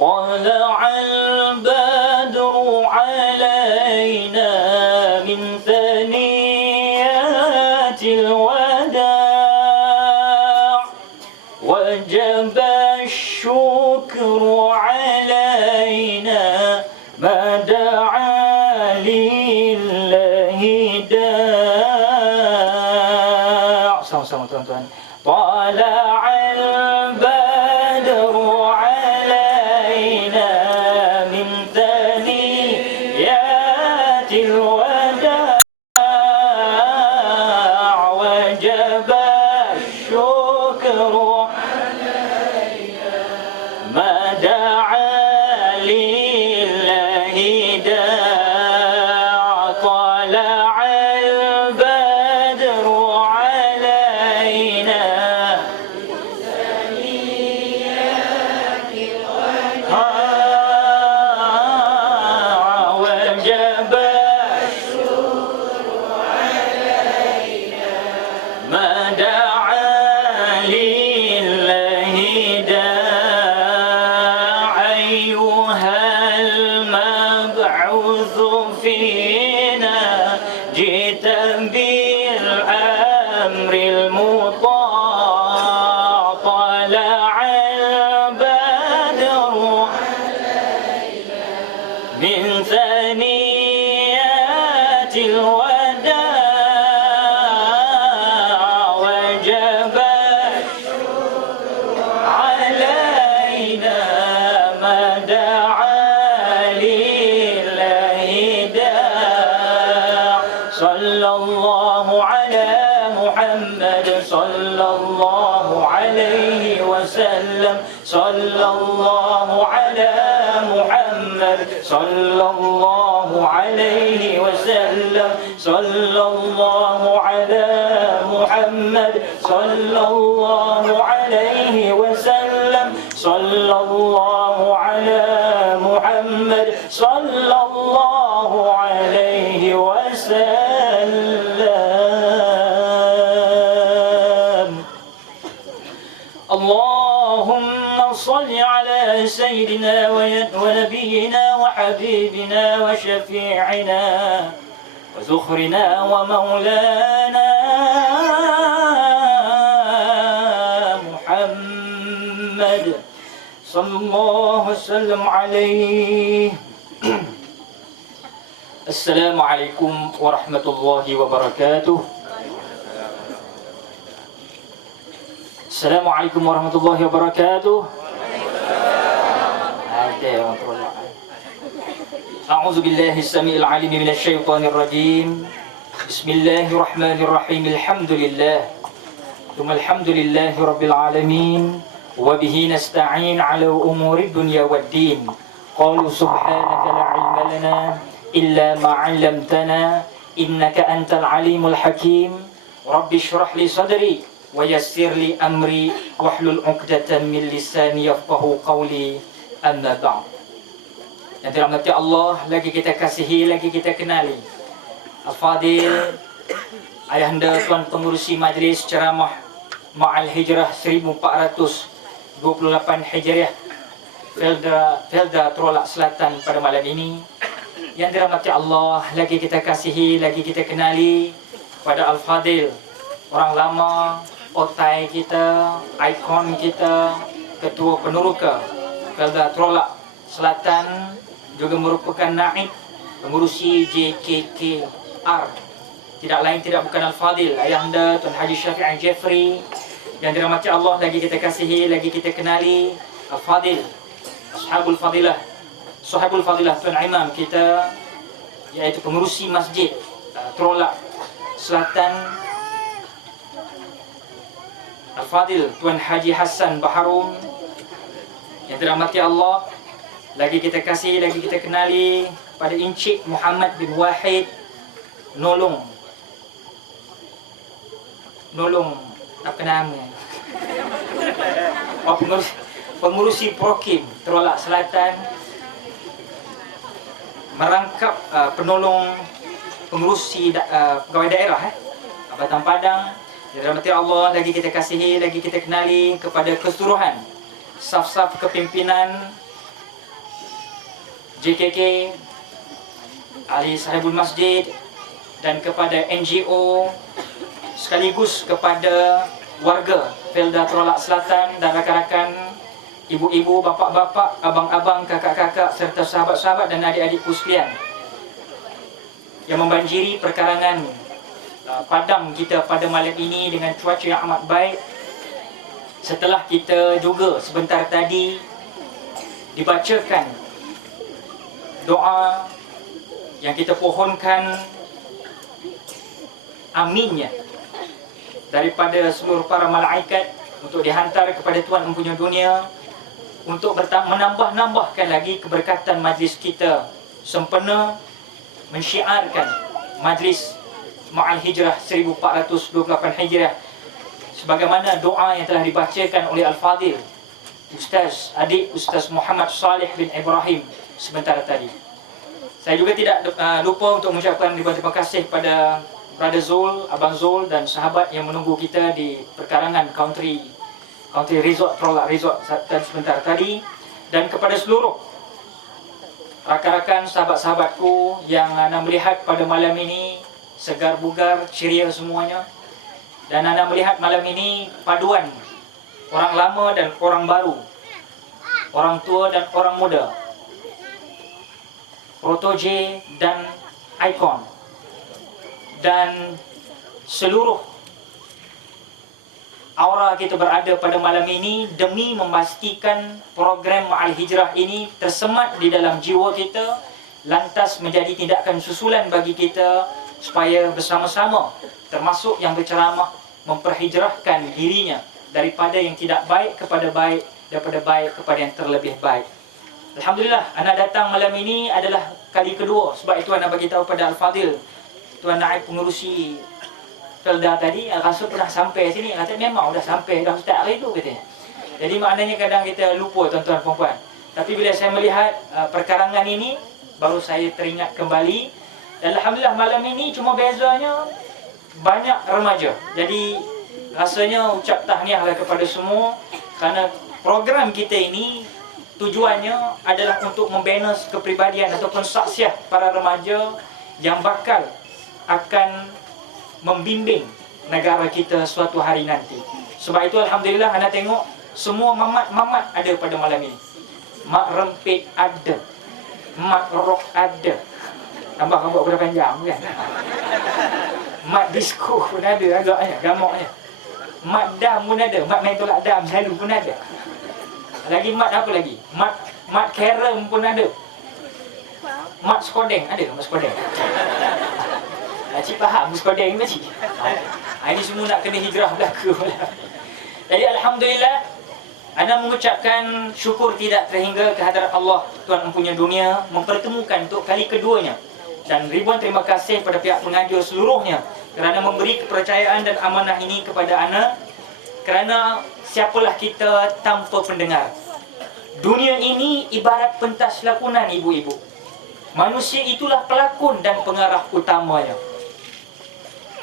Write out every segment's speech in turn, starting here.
طلع البدر علينا من ثنيات الوداع وجب الشكر علينا ما دعا لله داع. Sama-sama teman-teman. طلع البدر علينا من ثنيات الوداع وجب الشكر علينا ما دعا لله داع. طلع البدر علينا وجب الشكر علينا ما دعا لله داع. أيها المبعوث فينا جئت بالأمر المطاع. طلع البدر من ثنيات الوداع وجب الشكر علينا ما دعا لله داع. صلى الله على محمد صلى الله عليه وسلم. صلى الله على محمد صلى الله عليه وسلم. صلى الله على محمد صلى الله عليه وسلم. صلى الله على محمد صلى الله عليه وسلم. اللهم صل على سيدنا ونبينا وحبيبنا وشفيعنا وذخرنا ومولانا محمد صلى الله وسلم عليه. السلام عليكم ورحمة الله وبركاته. السلام عليكم ورحمة الله وبركاته. أعوذ بالله السميع العليم من الشيطان الرجيم. بسم الله الرحمن الرحيم. الحمد لله ثم الحمد لله رب العالمين وبه نستعين على أمور الدنيا والدين qalu subhanaka la ilma lana illa ma 'allamtana innaka antal alimul hakim. Rabbi shrah li sadri wa yassir li amri wahlul 'uqdatam min lisani yafqahu qawli. Amma ba'd. Yang dirahmati Allah, lagi kita kasihi, lagi kita kenali Al-Fadil Ayahanda Tuan Pengurusi Majlis Ceramah Ma'al Hijrah 1428 Hijriah Felda Trolak Selatan pada malam ini. Yang dirahmati Allah, lagi kita kasihi, lagi kita kenali pada Al-Fadil, orang lama, otai kita, ikon kita, Ketua Peneroka Felda Trolak Selatan, juga merupakan naib pengurusi JKKR. Tidak lain tidak bukan Al-Fadil Ayahanda Tuan Haji Syafi'i Jeffrey. Yang dirahmati Allah, lagi kita kasihi, lagi kita kenali Al-Fadil Sahibul Fadilah Tuan Imam kita, iaitu pengurusi Masjid Trolak Selatan, Al-Fadil Tuan Haji Hassan Baharum. Yang dirahmati Allah, lagi kita kasih, lagi kita kenali pada Encik Muhammad bin Wahid Nolong apa namanya? Oh, pengurusi Prokim Trolak Selatan, merangkap penolong pengurusi pegawai daerah Abatan Padang. Yang dirahmati Allah, lagi kita kasihi, lagi kita kenali kepada keseluruhan saf-saf kepimpinan JKK, ahli sahibul masjid, dan kepada NGO, sekaligus kepada warga Felda Trolak Selatan dan rakan-rakan, ibu-ibu, bapa-bapa, abang-abang, kakak-kakak, serta sahabat-sahabat dan adik-adikku sekalian yang membanjiri perkarangan Padang kita pada malam ini dengan cuaca yang amat baik. Setelah kita juga sebentar tadi dibacakan doa yang kita pohonkan aminnya daripada seluruh para malaikat untuk dihantar kepada Tuan Empunya Dunia untuk menambah-nambahkan lagi keberkatan majlis kita sempena mensyiarkan Majlis Ma'al Hijrah 1428 Hijriah, sebagaimana doa yang telah dibacakan oleh Al-Fadil Ustaz Muhammad Saleh bin Ibrahim sebentar tadi. Saya juga tidak lupa untuk mengucapkan terima kasih pada Brother Zul, Abang Zul dan sahabat yang menunggu kita di perkarangan Country Resort, Trolak Resort sebentar tadi, dan kepada seluruh rakan-rakan, sahabat-sahabatku yang anda melihat pada malam ini segar bugar, ceria semuanya. Dan anda melihat malam ini paduan orang lama dan orang baru, orang tua dan orang muda, protoje dan ikon, dan seluruh aura kita berada pada malam ini demi memastikan program Ma'al Hijrah ini tersemat di dalam jiwa kita, lantas menjadi tindakan susulan bagi kita supaya bersama-sama, termasuk yang berceramah, memperhijrahkan dirinya daripada yang tidak baik kepada baik, daripada baik kepada yang terlebih baik. Alhamdulillah, anak datang malam ini adalah kali kedua. Sebab itu anak bagi tahu pada Al-Fadil, Tuan Naib pengurusi Felda tadi, rasa pernah sampai sini. Kata memang dah sampai dah start hari tu katanya. Jadi maknanya kadang kita lupa tuan-tuan puan-puan. Tapi bila saya melihat perkarangan ini, baru saya teringat kembali. Dan Alhamdulillah malam ini cuma bezanya banyak remaja. Jadi rasanya ucap tahniahlah kepada semua, kerana program kita ini tujuannya adalah untuk membina kepribadian ataupun saksiah para remaja yang bakal akan membimbing negara kita suatu hari nanti. Sebab itu Alhamdulillah anda tengok semua mamat-mamat ada pada malam ini. Mak rempit ada, mak rok ada, tambah rambut kuda panjang kan. Mat disco pun ada agaknya, gamaknya. Mat dam pun ada, mat main tolak dam selalu pun ada. Lagi mat apa lagi? Mat carom pun ada. Mat skodeng ada ke mat skodeng? Cik faham skodeng ni cik? Ini semua nak kena hijrah belaka. Jadi Alhamdulillah Ana mengucapkan syukur tidak terhingga kehadirat Allah Tuhan Empunya Dunia mempertemukan untuk kali keduanya. Dan ribuan terima kasih pada pihak penganjur seluruhnya kerana memberi kepercayaan dan amanah ini kepada ana. Kerana siapalah kita tanpa pendengar. Dunia ini ibarat pentas lakonan, ibu-ibu. Manusia itulah pelakon dan pengarah utamanya.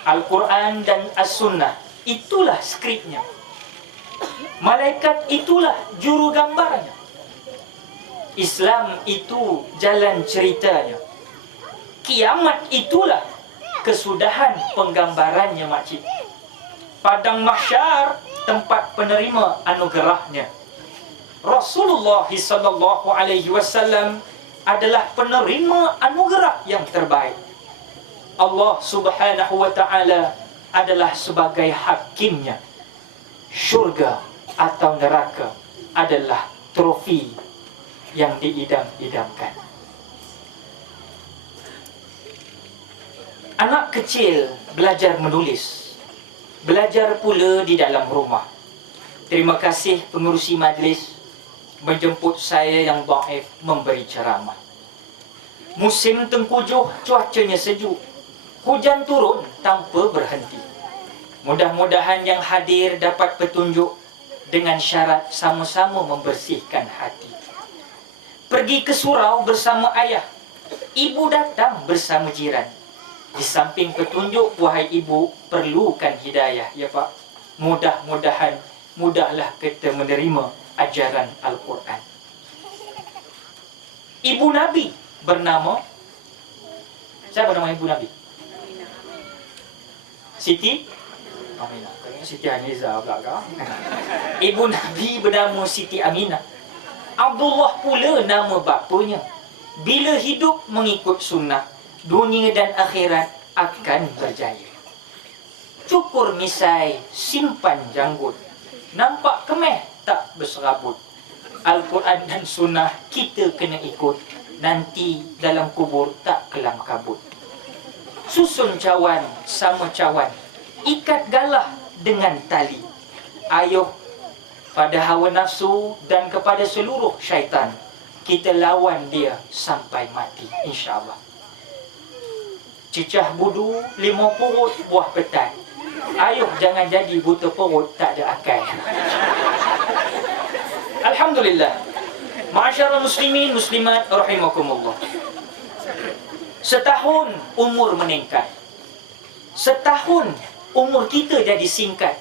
Al-Quran dan As-Sunnah itulah skripnya. Malaikat itulah juru gambarnya. Islam itu jalan ceritanya. Kiamat itulah kesudahan penggambarannya, makcik. Padang mahsyar tempat penerima anugerahnya. Rasulullah sallallahu alaihi wasallam adalah penerima anugerah yang terbaik. Allah Subhanahu wa taala adalah sebagai hakimnya. Syurga atau neraka adalah trofi yang diidam-idamkan. Anak kecil belajar menulis, belajar pula di dalam rumah. Terima kasih pengurusi majlis menjemput saya yang dhaif memberi ceramah. Musim tengkujuh, cuacanya sejuk. Hujan turun tanpa berhenti. Mudah-mudahan yang hadir dapat petunjuk dengan syarat sama-sama membersihkan hati. Pergi ke surau bersama ayah. Ibu datang bersama jiran. Di samping petunjuk, wahai ibu, perlukan hidayah, ya Pak. Mudah-mudahan mudahlah kita menerima ajaran Al-Quran. Ibu Nabi bernama, siapa nama ibu Nabi? Siti Aminah. Siti Haniza belakang. Ibu Nabi bernama Siti Aminah. Abdullah pula nama bapanya. Bila hidup mengikut sunnah, dunia dan akhirat akan berjaya. Cukur misai, simpan janggut. Nampak kemeh, tak berserabut. Al-Quran dan sunnah kita kena ikut. Nanti dalam kubur tak kelam kabut. Susun cawan sama cawan, ikat galah dengan tali. Ayuh pada hawa nafsu dan kepada seluruh syaitan, kita lawan dia sampai mati, insya-Allah. Cicah budu 5 perut buah petai. Ayuh jangan jadi buta perut tak ada akal. Alhamdulillah. Ma'asyiral muslimin muslimat rahimakumullah. Setahun umur meningkat. Setahun umur kita jadi singkat.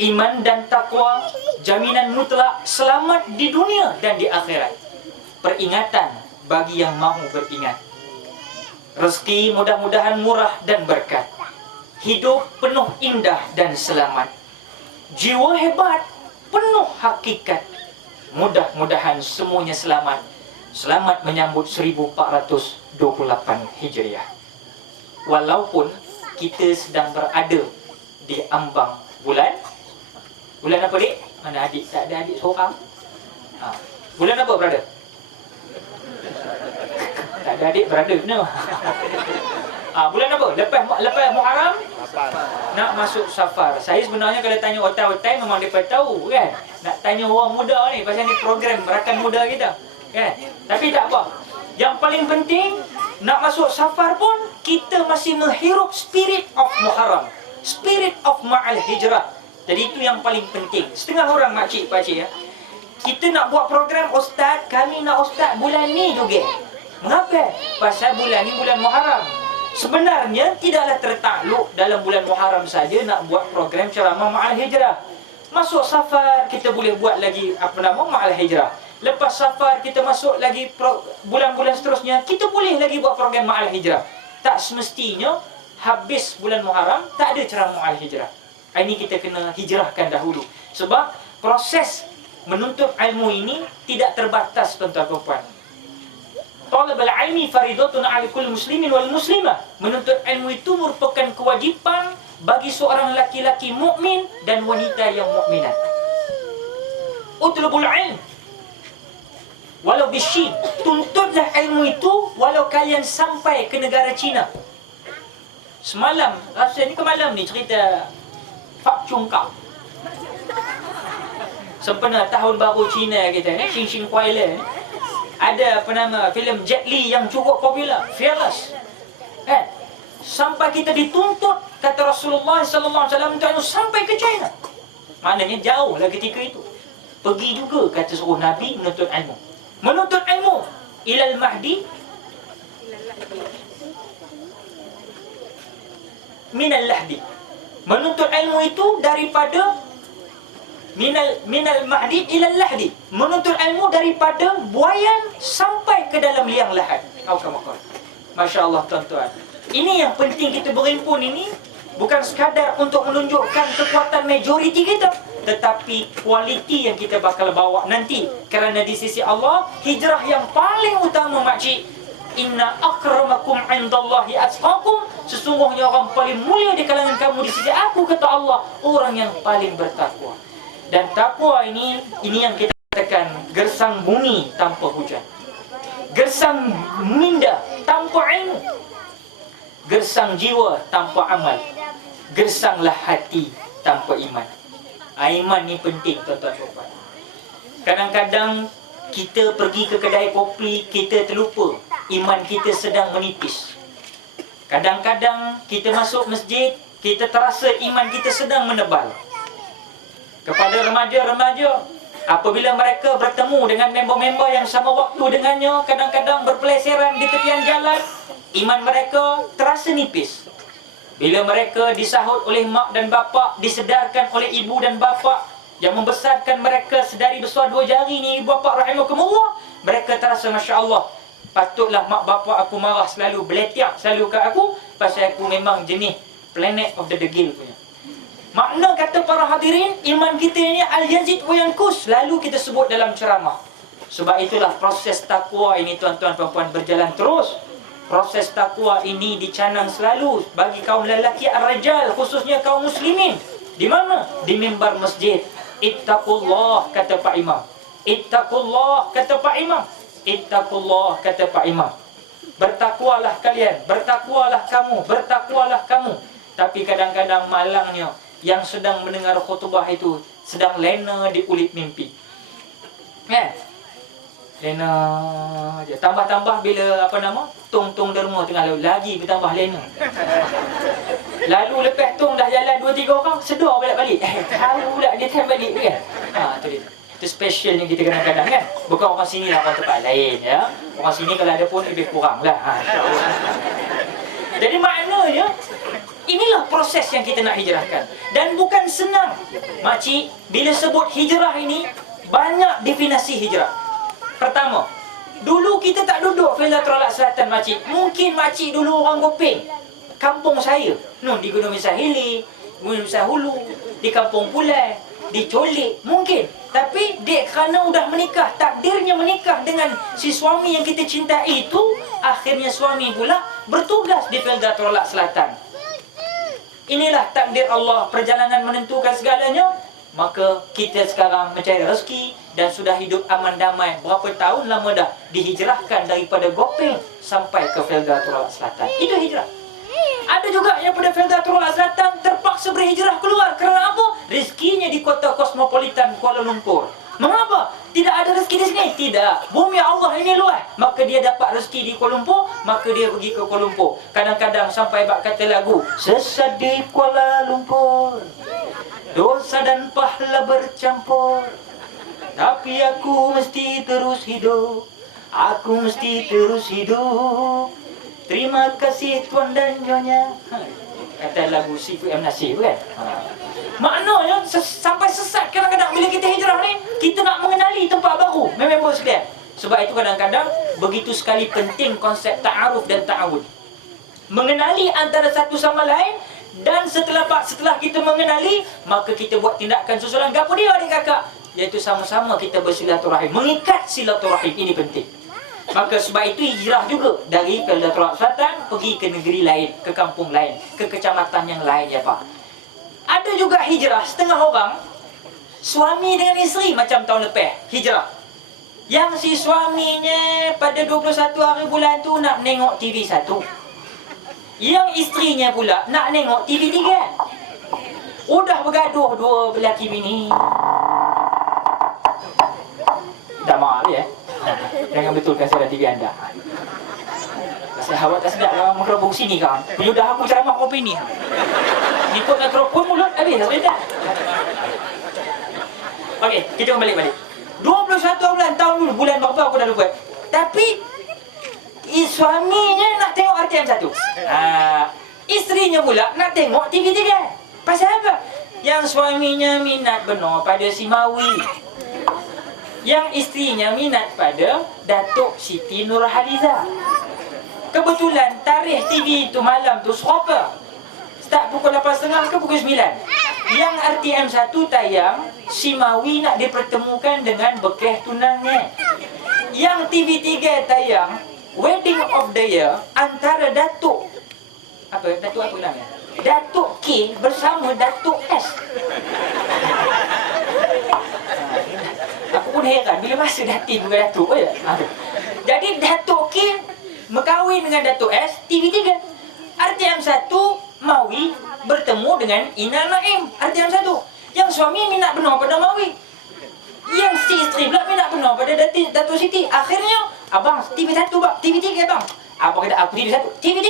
Iman dan takwa, jaminan mutlak selamat di dunia dan di akhirat. Peringatan bagi yang mahu beringat. Rezeki mudah-mudahan murah dan berkat. Hidup penuh indah dan selamat. Jiwa hebat, penuh hakikat. Mudah-mudahan semuanya selamat. Selamat menyambut 1428 Hijriah. Walaupun kita sedang berada di ambang bulan. Bulan apa, Dik? Mana adik? Tak ada adik seorang. Bulan apa berada? Tak ada adik berada. No. Bulan apa? Lepas Muharram? Nak masuk Safar. Saya sebenarnya kalau tanya otai-otai memang mereka tahu kan. Nak tanya orang muda ni pasal ni program rakan muda kita. Kan? Tapi tak apa. Yang paling penting, nak masuk Safar pun kita masih menghirup spirit of Muharram, spirit of Ma'al Hijrah. Jadi itu yang paling penting. Setengah orang makcik pakcik ya, kita nak buat program, ustaz, kami nak ustaz bulan ni juga. Mengapa? Pasal bulan ni bulan Muharram. Sebenarnya tidaklah tertakluk dalam bulan Muharram saja nak buat program ceramah Ma'al Hijrah. Masuk Safar kita boleh buat lagi Ma'al Hijrah. Lepas Safar kita masuk lagi bulan-bulan seterusnya, kita boleh lagi buat program Ma'al Hijrah. Tak semestinya habis bulan Muharram tak ada ceramah Ma'al Hijrah. Ini kita kena hijrahkan dahulu. Sebab proses menuntut ilmu ini tidak terbatas tuan-tuan dan puan. Talabul ilmi faridatun 'ala kulli muslimin wal muslimah. Menuntut ilmu itu merupakan kewajipan bagi seorang laki-laki mukmin dan wanita yang mukminat. Utlubul ilm walau bisyin. Tuntutlah ilmu itu walau kalian sampai ke negara China. Semalam, rasanya ke malam ni cerita Pak Chung Kau. sempena tahun baru Cina kita ni, Xing Xing Kuai Le, ada apa nama filem Jet Li yang cukup popular, Fearless. Kan? Sampai kita dituntut, kata Rasulullah sallallahu alaihi wasallam, sampai ke China. Maknanya jauh lah ketika itu. Pergi juga, kata suruh Nabi, menuntut ilmu. Menuntut ilmu ilal mahdi minal lahdi. Menuntut ilmu itu daripada minal mahdi ilal lahdi. Menuntut ilmu daripada buayan sampai ke dalam liang lahat. Masya Allah tuan-tuan. Ini yang penting kita berhimpun ini. Bukan sekadar untuk menunjukkan kekuatan majoriti kita, tetapi kualiti yang kita bakal bawa nanti. Kerana di sisi Allah, hijrah yang paling utama makcik, inna akramakum indallahi atqakum, sesungguhnya orang paling mulia di kalangan kamu di sisi aku, kata Allah, orang yang paling bertakwa. Dan takwa ini yang kita katakan gersang bumi tanpa hujan, gersang minda tanpa ilmu, gersang jiwa tanpa amal, gersanglah hati tanpa iman. Iman ni penting tuan-tuan. Kadang-kadang kita pergi ke kedai kopi, kita terlupa iman kita sedang menipis. Kadang-kadang kita masuk masjid, kita terasa iman kita sedang menebal. Kepada remaja-remaja, apabila mereka bertemu dengan member-member yang sama waktu dengannya, kadang-kadang berpeleseran di tepian jalan, iman mereka terasa nipis. Bila mereka disahut oleh mak dan bapa, disedarkan oleh ibu dan bapa yang membesarkan mereka sedari besar 2 jari ni, ibu bapa rahimakumullah, mereka terasa Masya Allah, patutlah mak bapa aku marah selalu, beletiak selalu kat aku, pasal aku memang jenis planet of the degil punya. Makna kata para hadirin, iman kita ini al-yazid wa yankus, selalu kita sebut dalam ceramah. Sebab itulah proses takwa ini tuan-tuan puan-puan berjalan terus. Proses takwa ini dicanang selalu bagi kaum lelaki ar-rajal, khususnya kaum muslimin. Di mana? Di mimbar masjid. Ittaqullah, kata Pak Imam. Ittaqullah, kata Pak Imam. Ittaqullah, kata Pak Imam. Bertakwalah kalian, bertakwalah kamu, bertakwalah kamu. Tapi kadang-kadang malangnya, yang sedang mendengar khutbah itu sedang lena di kulit mimpi. Lena je. Tambah-tambah bila tong-tong derma tengah lalu, lagi bertambah lena. Lalu lepas tong dah jalan 2-3 orang, sedar balik-balik. Tahu pula dia time balik kan. Tu dia. Itu specialnya kita kadang-kadang kan. Bukan orang sini lah, orang tempat lain ya. Orang sini kalau ada pun lebih kurang lah. Jadi maknanya, inilah proses yang kita nak hijrahkan. Dan bukan senang. Makcik, bila sebut hijrah ini, banyak definisi hijrah. Pertama, dulu kita tak duduk Felda Terolak Selatan makcik. Mungkin makcik dulu orang Gopeng. Kampung saya, di Gunung Misahili, Gunung Misah Hulu, di Kampung Pulai, di Colik, mungkin. Tapi dek kerana udah menikah, takdirnya menikah dengan si suami yang kita cintai itu, akhirnya suami pula bertugas di Felda Terolak Selatan. Inilah takdir Allah, perjalanan menentukan segalanya. Maka kita sekarang mencari rezeki dan sudah hidup aman damai. Berapa tahun lama dah dihijrahkan daripada Gopeng sampai ke Felda Terolak Selatan. Itu hijrah. Ada juga yang pada Felda Terolak Selatan terpaksa berhijrah keluar. Kerana apa? Rezekinya di kota kosmopolitan Kuala Lumpur. Mengapa? Tidak ada rezeki di sini? Tidak. Bumi Allah ini luas. Maka dia dapat rezeki di Kuala Lumpur, maka dia pergi ke Kuala Lumpur. Kadang-kadang sampai bak kata lagu, sesat di Kuala Lumpur, dosa dan pahala bercampur, tapi aku mesti terus hidup. Aku mesti terus hidup. Terima kasih Tuan dan Nyonya. Kata lagu Sifu M. Nasir kan? Maknanya sampai sesat kadang-kadang bila kita hijrah ni, kita nak mengenali tempat baru. Memang sekalian. Sebab itu kadang-kadang begitu sekali penting konsep ta'aruf dan ta'awud. Mengenali antara satu sama lain. Dan setelah kita mengenali, maka kita buat tindakan susulan. Gapo dia adik kakak? Iaitu sama-sama kita bersilaturahim. Mengikat silaturahim ini penting. Maka sebab itu hijrah juga dari Felda Terolak Selatan pergi ke negeri lain, ke kampung lain, ke kecamatan yang lain ya Pak. Ada juga hijrah setengah orang, suami dengan isteri macam tahun lepas hijrah. Yang si suaminya pada 21 hari bulan tu nak menengok TV 1. Yang isterinya pula nak tengok TV3. Udah bergaduh dua lelaki bini. Jangan betulkan saya TV anda. Saya awak tak sedap lah merobong sini kan. Menyudah aku ceramah kopi ni. Ikut mikrofon mulut habis tak sedap. Okey, kita kembali balik. 21 bulan tahun dulu, bulan berapa aku dah lupa. Tapi suaminya nak tengok RTM1. Isterinya pula nak tengok TV3. Pasal apa? Yang suaminya minat benar pada si Mawi. Yang isterinya minat pada Datuk Siti Nurhaliza. Kebetulan tarikh TV tu malam tu serupa. Start pukul 8.30 ke pukul 9. Yang RTM1 tayang si Mawi nak dipertemukan dengan bekas tunangnya. Yang TV3 tayang Wedding of the Year antara Datuk apa namanya? Datuk K bersama Datuk S. Aku pun heran bila masa Datin bukan Datuk je. Jadi Datuk K berkahwin dengan Datuk S, TV3. RTM1 Mawi bertemu dengan Ina Naim, RTM1. Yang suami minat benar pada Mawi. Yang si isteri pula minat benar pada Datuk Siti. Akhirnya, abang TV1 bang, TV3 bang. Abang kata aku TV1, TV3.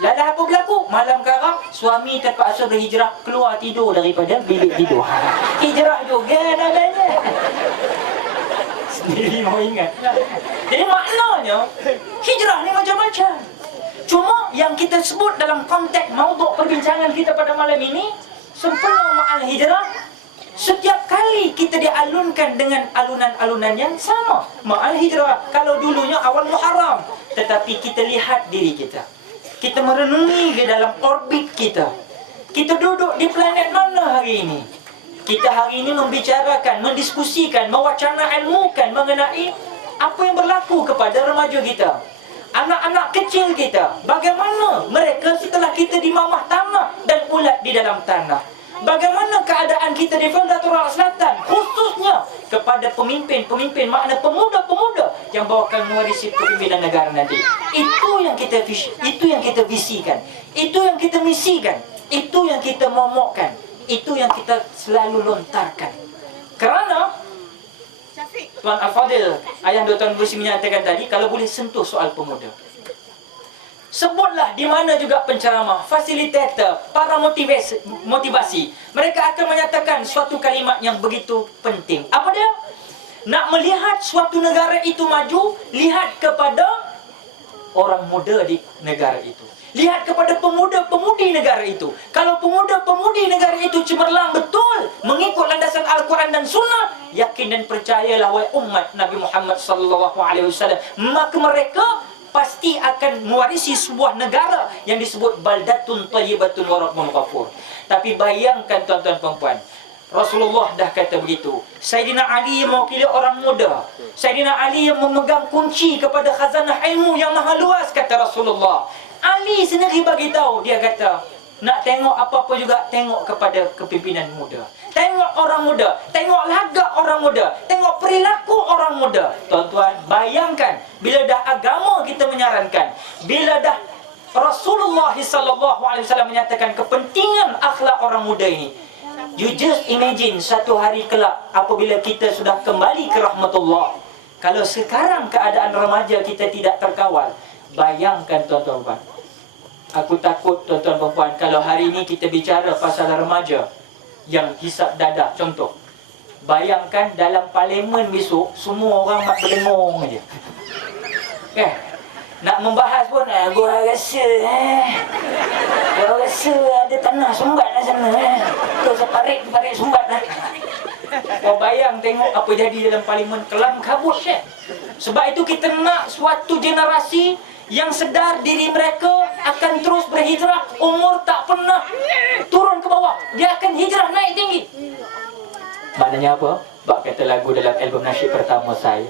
Lalah apa berlaku? Malam karang suami terpaksa berhijrah keluar tidur daripada bilik tidur. Hijrah juga namanya. Sendiri mau ingat. Jadi maknanya hijrah ni macam-macam. Cuma yang kita sebut dalam konteks maudhu perbincangan kita pada malam ini, sempena ma'al hijrah, setiap kali kita dialunkan dengan alunan-alunan yang sama. Ma'al hijrah, kalau dulunya awal Muharram, tetapi kita lihat diri kita. Kita merenungi di dalam orbit kita. Kita duduk di planet mana hari ini? Kita hari ini membicarakan, mendiskusikan, mewacana ilmukan mengenai apa yang berlaku kepada remaja kita. Anak-anak kecil kita, bagaimana mereka setelah kita dimamah tanah dan ulat di dalam tanah. Bagaimana keadaan kita di Feldatul Selatan, khususnya kepada pemimpin-pemimpin, makna pemuda-pemuda yang akan mewarisi kepimpinan negara nanti. Itu yang kita visikan, itu yang kita misikan, itu yang kita momokkan, itu yang kita selalu lontarkan. Kerana Tuan Al-Fadil, ayah Dr. Busi menyatakan tadi, kalau boleh sentuh soal pemuda. Sebutlah di mana juga penceramah, fasilitator, para motivasi. Mereka akan menyatakan suatu kalimat yang begitu penting. Apa dia? Nak melihat suatu negara itu maju, lihat kepada orang muda di negara itu. Lihat kepada pemuda-pemudi negara itu. Kalau pemuda-pemudi negara itu cemerlang betul mengikut landasan Al-Quran dan Sunnah, yakin dan percayalah wahai umat Nabi Muhammad SAW, maka mereka pasti akan mewarisi sebuah negara yang disebut baldatun thayyibatun wa rabbun ghafur. Tapi bayangkan tuan-tuan puan-puan, Rasulullah dah kata begitu. Sayyidina Ali yang mewakili orang muda, Sayyidina Ali yang memegang kunci kepada khazanah ilmu yang maha luas, kata Rasulullah. Ali sendiri bagi tahu, dia kata, nak tengok apa-apa juga, tengok kepada kepimpinan muda. Tengok orang muda, tengok lagak orang muda, tengok perilaku orang muda. Tuan-tuan, bayangkan bila dah agama kita menyarankan, bila dah Rasulullah SAW menyatakan kepentingan akhlak orang muda ini. You just imagine satu hari kelak apabila kita sudah kembali ke rahmatullah. Kalau sekarang keadaan remaja kita tidak terkawal, bayangkan tuan-tuan. Aku takut tuan-tuan perempuan kalau hari ini kita bicara pasal remaja yang hisap dadah contoh. Bayangkan dalam parlimen besok semua orang mak berdengung aja. Kan? Nak membahas pun gua rasa ada tanah sumbat lah sana. Tu separik sumbat lah. Kau bayang tengok apa jadi dalam parlimen, kelam kabut kan? Sebab itu kita nak suatu generasi yang sedar diri mereka akan terus berhijrah, umur tak pernah turun ke bawah, dia akan hijrah naik tinggi. Maknanya apa? Bak kata lagu dalam album nasyid pertama saya,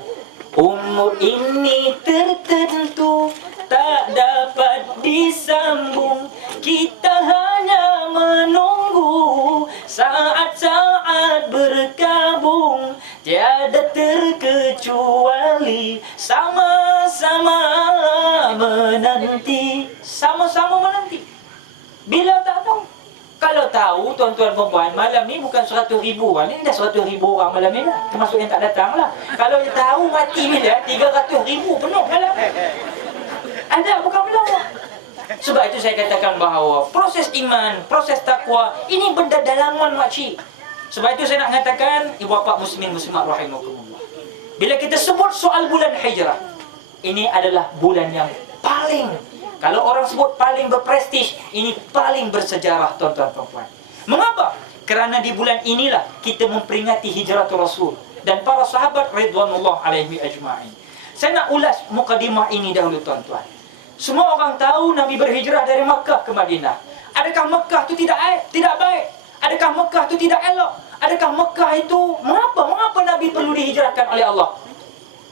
umur ini tertentu tak dapat disambung, kita hanya menunggu saat-saat berkabung, tiada terkecuali sama-sama menanti. Sama-sama menanti. Bila tak tahu, Kalau tahu tuan-tuan perempuan, malam ni bukan 100,000 orang. Ni dah 100,000 orang malam ni lah. Termasuk yang tak datang lah. Kalau dia tahu mati bila 300,000 penuh malam. Ada bukan belum. Sebab itu saya katakan bahawa proses iman, proses takwa, ini benda dalaman makcik. Sebab itu saya nak katakan, ibu bapa muslimin muslimat rahimakumullah. Bila kita sebut soal bulan Hijrah, ini adalah bulan yang paling, kalau orang sebut paling berprestij, ini paling bersejarah tuan-tuan perempuan. Mengapa? Kerana di bulan inilah kita memperingati hijratul Rasul dan para sahabat ridwanullah alaihi ajma'in. Saya nak ulas mukadimah ini dahulu tuan-tuan. Semua orang tahu Nabi berhijrah dari Makkah ke Madinah. Adakah Makkah itu tidak baik? Adakah Makkah itu tidak elok? Adakah Makkah itu mengapa Nabi perlu dihijrahkan oleh Allah?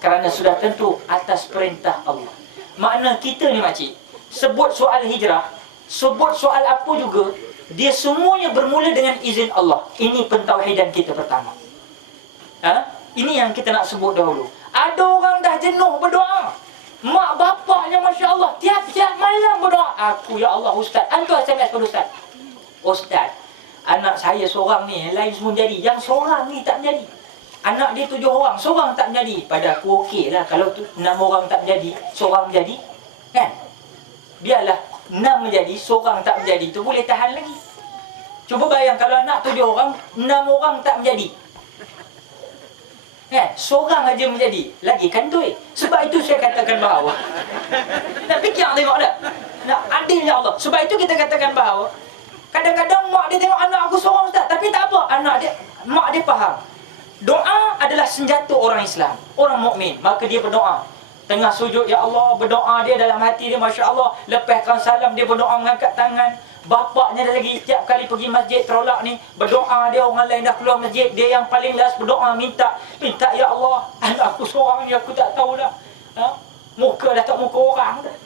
Kerana sudah tentu atas perintah Allah. Makna kita ni makcik, sebut soal hijrah, sebut soal apa juga, dia semuanya bermula dengan izin Allah. Ini pentauhidan kita pertama. Ini yang kita nak sebut dahulu. Ada orang dah jenuh berdoa. Mak bapaknya Masya Allah tiap-tiap malam berdoa. Aku ya Allah Ustaz, hantar SMS pada Ustaz. Ustaz, anak saya seorang ni, lain semua jadi, yang seorang ni tak menjadi. Anak dia 7 orang, seorang tak menjadi. Pada aku okey lah kalau 6 orang tak menjadi, seorang menjadi, kan? Biarlah 6 menjadi, seorang tak menjadi, tu boleh tahan lagi. Cuba bayang kalau anak 7 orang, 6 orang tak menjadi, seorang aja menjadi, lagi kantoi. Sebab itu saya katakan bahawa nak fikir tengok dah, nak adilnya Allah. Sebab itu kita katakan bahawa kadang-kadang mak dia tengok anak aku seorang Ustaz, tapi tak apa, mak dia faham doa adalah senjata orang Islam, orang mukmin. Maka dia berdoa tengah sujud, ya Allah, berdoa dia dalam hati dia, Masya Allah. Lepaskan salam, dia berdoa mengangkat tangan. Bapaknya dah lagi setiap kali pergi masjid terolak ni, berdoa dia, orang lain dah keluar masjid, dia yang paling last berdoa, minta ya Allah, anak aku seorang ni aku tak tahulah, muka dah tak muka orang dah.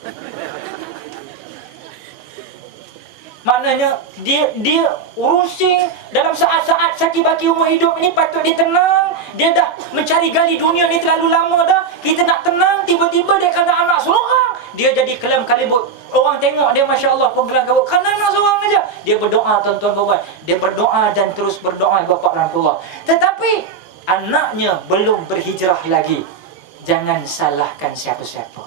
Maknanya dia urusi dalam saat-saat sakit baki umur hidup ini, patut dia tenang. Dia dah mencari gali dunia ni terlalu lama dah. Kita nak tenang, tiba-tiba dia kena anak seorang, dia jadi kelam kalibut. Orang tengok dia Masya Allah penggelam kabut, kerana anak seorang aja. Dia berdoa tuan-tuan perempuan, dia berdoa dan terus berdoa Bapa rahmatullah. Tetapi anaknya belum berhijrah lagi. Jangan salahkan siapa-siapa.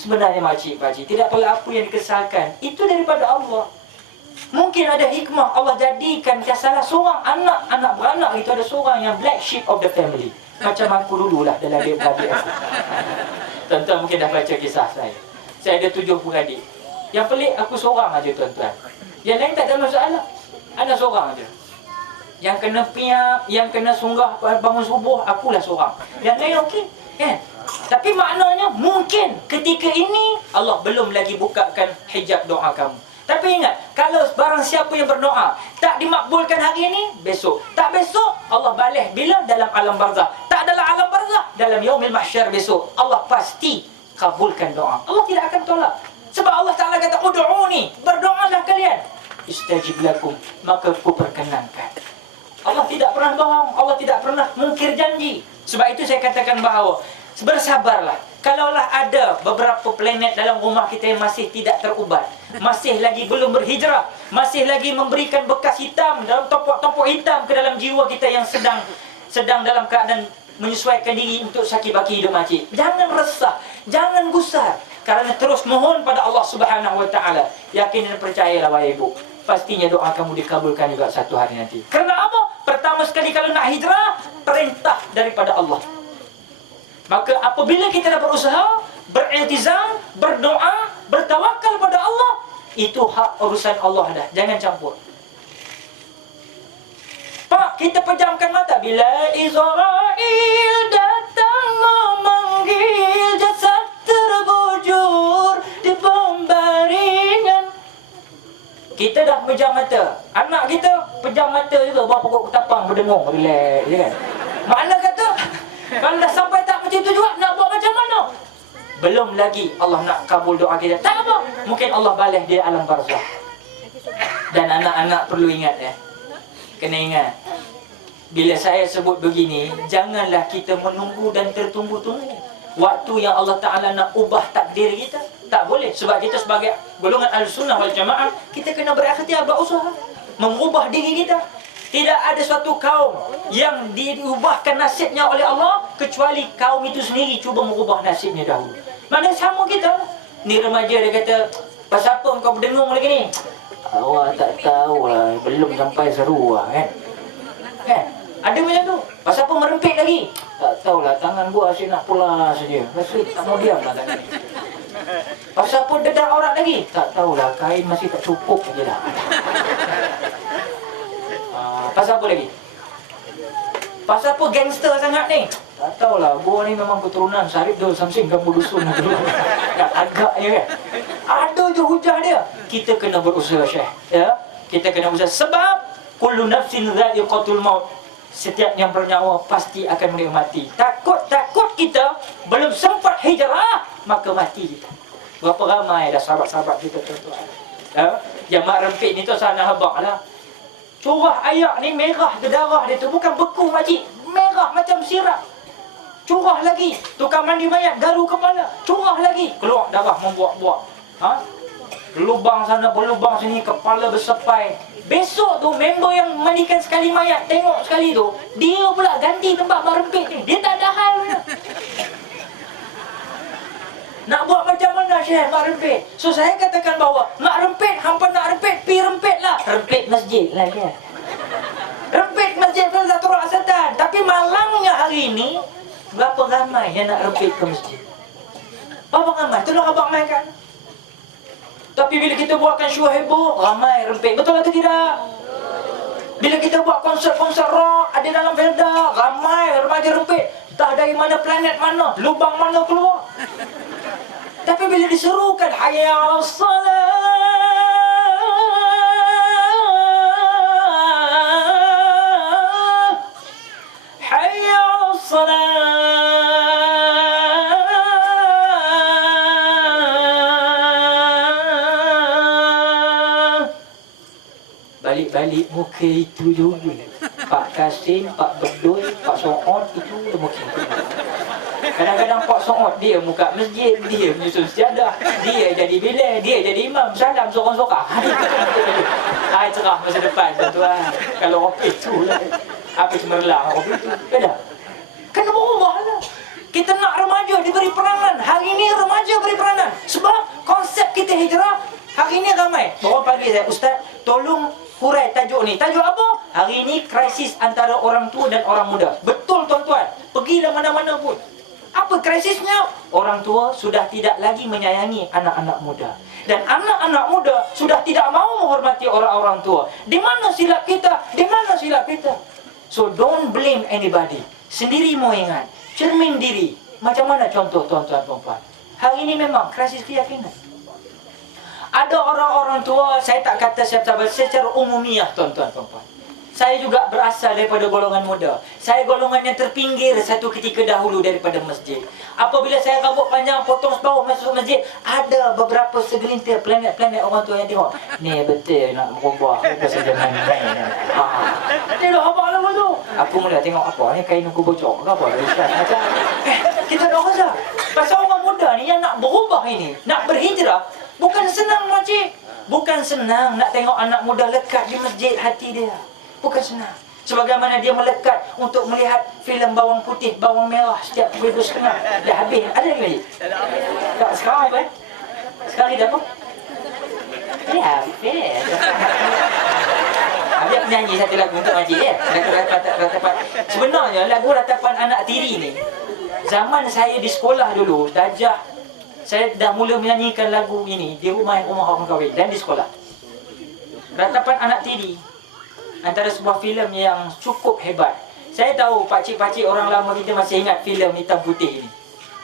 Sebenarnya makcik-pakcik, tidak apalah apa yang dikesalkan, itu daripada Allah. Mungkin ada hikmah Allah jadikan salah seorang anak beranak itu ada seorang yang black sheep of the family. Macam aku dululah dalam adik-beradik aku. Tuan-tuan mungkin dah baca kisah saya. Saya ada 7 beradik. Yang pelik aku seorang aja tuan-tuan. Yang lain tak ada masalah. Anak seorang aja. Yang kena piap, yang kena sunggah bangun subuh, akulah seorang. Yang lain okey, kan? Tapi maknanya mungkin ketika ini Allah belum lagi bukakan hijab doa kamu. Tapi ingat, kalau barang siapa yang berdoa tak dimakbulkan hari ini, besok. Tak besok, Allah balik bila? Dalam alam barzah. Tak dalam alam barzah, dalam yaumil mahsyar besok. Allah pasti kabulkan doa. Allah tidak akan tolak. Sebab Allah Ta'ala kata, ud'uni, berdoalah kalian, istajib lakum, maka ku perkenankan. Allah tidak pernah bohong, Allah tidak pernah mungkir janji. Sebab itu saya katakan bahawa bersabarlah. Kalaulah ada beberapa planet dalam rumah kita yang masih tidak terubat, masih lagi belum berhijrah, masih lagi memberikan bekas hitam dalam tompok-tompok hitam ke dalam jiwa kita yang sedang dalam keadaan menyesuaikan diri untuk sakit baki hidup makcik. Jangan resah, jangan gusar, kerana terus mohon pada Allah Subhanahu Wa Taala. Yakin dan percayalah wahai ibu, pastinya doa kamu dikabulkan juga satu hari nanti. Kerana apa? Pertama sekali kalau nak hijrah, perintah daripada Allah. Maka apabila kita dah berusaha, beriltizam, berdoa, bertawakal pada Allah, itu hak urusan Allah dah. Jangan campur. Pak, kita pejamkan mata bila Israel datang memanggil, jasad terbujur di pembaringan. Kita dah pejam mata. Anak kita pejam mata juga, bawa pokok ketapang berdengung, relax, je kan? Makna kata, kalau dah sampai tak macam tu juga, nak buat macam mana? Belum lagi Allah nak kabul doa kita. Tak apa, mungkin Allah balas dia alam barzah. Dan anak-anak perlu ingat kena ingat, bila saya sebut begini, janganlah kita menunggu dan tertunggu-tunggu waktu yang Allah Ta'ala nak ubah takdir kita. Tak boleh. Sebab kita sebagai golongan Ahlussunnah wal Jamaah, kita kena berikhtiar, berusaha. mengubah diri kita. Tidak ada suatu kaum yang diubahkan nasibnya oleh Allah kecuali kaum itu sendiri cuba mengubah nasibnya dahulu. Mana sama kita. Ni remaja dia kata, pasal apa kau berdengung lagi ni? Awak tak tahu lah, belum sampai seru lah kan. Kan? Ada macam tu. Pasal apa merempit lagi? Tak tahulah, tangan gua asyik nak pulas saja. Rasa tak mau diam lah tangan ni. Pasal apa dedak aurat lagi? Tak tahulah, kain masih tak cukup je lah. Pasal apa lagi? Pasal apa gangster sangat ni? Tak tahulah, gua ni memang keturunan Syarif Dul Samsing Kampung Dusun dulu. Agak je kan. Ada je hujah dia. Kita kena berusaha, Syekh. Ya? Kita kena usaha sebab kullu nafsin dha'iqatul maut. Setiap yang bernyawa pasti akan menikmati. Takut kita belum sempat hijrah maka mati kita. Berapa ramai dah sahabat-sahabat kita tuan-tuan. Ya? Yang mak rempit ni tu sana habaq lah. Curah ayak ni merah ke darah dia tu. Bukan beku makcik. Merah macam sirap. Curah lagi. Tukang mandi mayat garu kepala. Curah lagi. Keluar darah membuak-buak. Ha? Lubang sana berlubang sini. Kepala bersepai. Besok tu member yang mandikan sekali mayat. Tengok sekali tu. Dia pula ganti tempat mak rempit ni. Dia tak ada hal punya. Nak buat macam mana Syekh mak rempit? So saya katakan bahawa mak rempit, hampa nak rempit, pi rempit lah. Rempit masjid lah Syekh. Rempit masjid Zatul Asatan. Tapi malangnya hari ini, berapa ramai yang nak rempit ke masjid? Berapa ramai? Tolong abang mainkan. Tapi bila kita buatkan show heboh, ramai rempit. Betul atau tidak? Bila kita buat konser-konser rock, ada dalam Felda, ramai remaja rempit. Tak dari mana planet mana, lubang mana keluar. Tapi bila diserukan hayya 'alas salat, hayya 'alas salat, balik-balik muka itu juga. Pak Kasim, Pak Bedul, Pak So'od itu muka itu. Kadang-kadang Pak So'od dia muka masjid, dia menyusun sejadah, dia jadi bilal, dia jadi imam, salam sorang-sorang. Hai cerah masa depan tuan-tuan. Kalau okey tu lah. Apa cemerlang okey tu. Beda. Kena berubah lah. Kita nak remaja diberi peranan. Hari ini remaja beri peranan. Sebab konsep kita hijrah, hari ini ramai. Baru pagi saya, Ustaz, tolong hurai tajuk ni. Tajuk apa? Hari ini krisis antara orang tua dan orang muda. Betul tuan-tuan. Pergilah mana-mana pun. Apa krisisnya? Orang tua sudah tidak lagi menyayangi anak-anak muda. Dan anak-anak muda sudah tidak mau menghormati orang-orang tua. Di mana silap kita? Di mana silap kita? So don't blame anybody. Sendiri mau ingat. Cermin diri. Macam mana contoh tuan-tuan perempuan? Hari ini memang krisis keyakinan. Ada orang-orang tua, saya tak kata siapa-siapa, secara umumiah tuan-tuan perempuan. Saya juga berasal daripada golongan muda. Saya golongan yang terpinggir satu ketika dahulu daripada masjid. Apabila saya rambut panjang, potong separuh masuk masjid, ada beberapa segelintir planet-planet orang tua yang tengok. Ni betul nak berubah. Kita saja main-main. Dia dah apa lama tu? Aku mula tengok apa ni, kain aku bocor ke apa? Macam kita dah rasa. Pasal orang muda ni yang nak berubah ini, nak berhijrah, bukan senang makcik. Bukan senang nak tengok anak muda lekat di masjid hati dia. Bukan senang. Sebagaimana dia melekat untuk melihat filem bawang putih, bawang merah setiap 2.30. Dah habis. Ada lagi? Tak, sekarang apa? Sekarang dah apa? Dia habis. Habis menyanyi satu lagu untuk makcik ya. Lagu ratapan. Sebenarnya lagu Ratapan Anak Tiri ni, zaman saya di sekolah dulu, darjah saya dah mula menyanyikan lagu ini di rumah orang kahwin dan di sekolah. Ratapan Anak Tiri antara sebuah filem yang cukup hebat. Saya tahu pakcik-pakcik orang lama kita masih ingat filem hitam putih ini.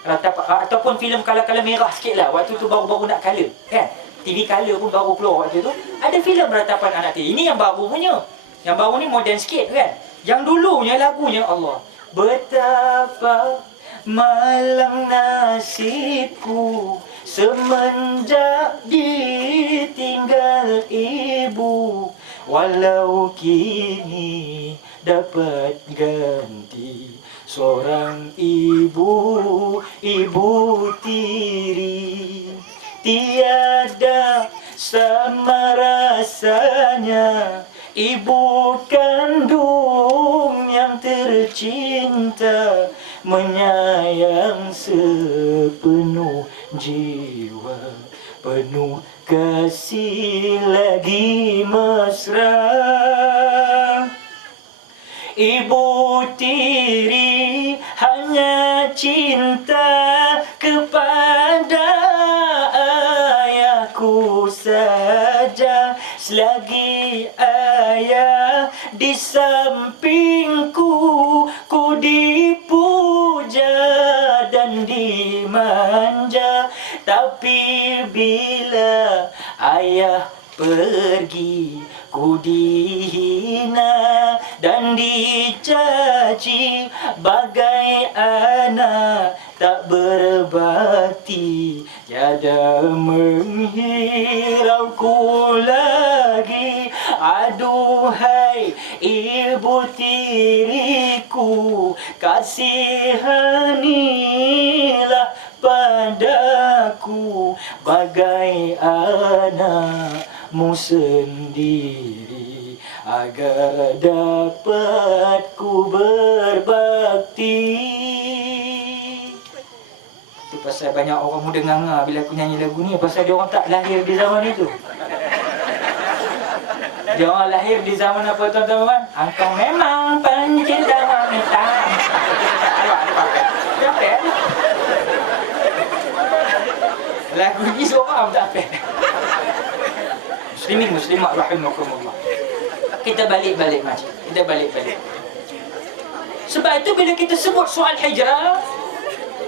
Ataupun filem kala-kala merah sikit lah. Waktu tu baru-baru nak colour kan. TV colour pun baru keluar waktu tu. Ada filem Ratapan Anak Tiri. Ini yang baru punya. Yang baru ni modern sikit kan. Yang dulunya lagunya Allah. Betapa malang nasibku semenjak ditinggal ibu. Walau kini dapat ganti seorang ibu, ibu tiri. Tiada sama rasanya Ibu kandung yang tercinta, menyayang sepenuh jiwa, penuh kasih lagi mesra. Ibu tiri hanya cinta kepada ayahku saja. Selagi ayah di sampingku, ku dipuja dan dimanja. Tapi bila ayah pergi, ku dihina dan dicaci bagai anak tak berbakti. Tiada menghirauku lagi. Aduhai ibu tiriku, kasihanilah padaku bagai anakmu sendiri, agar dapat ku berbakti. Itu pasal banyak orang muda nganga bila aku nyanyi lagu ni, pasal dia orang tak lahir di zaman itu. Dia orang lahir di zaman apa tuan-tuan? Engkau memang pencinta wanita. Capek. Lagu ni seorang tak apa. Muslimin muslimat rahimakumullah. Kita balik-balik macam. Kita balik-balik. Sebab itu bila kita sebut soal hijrah,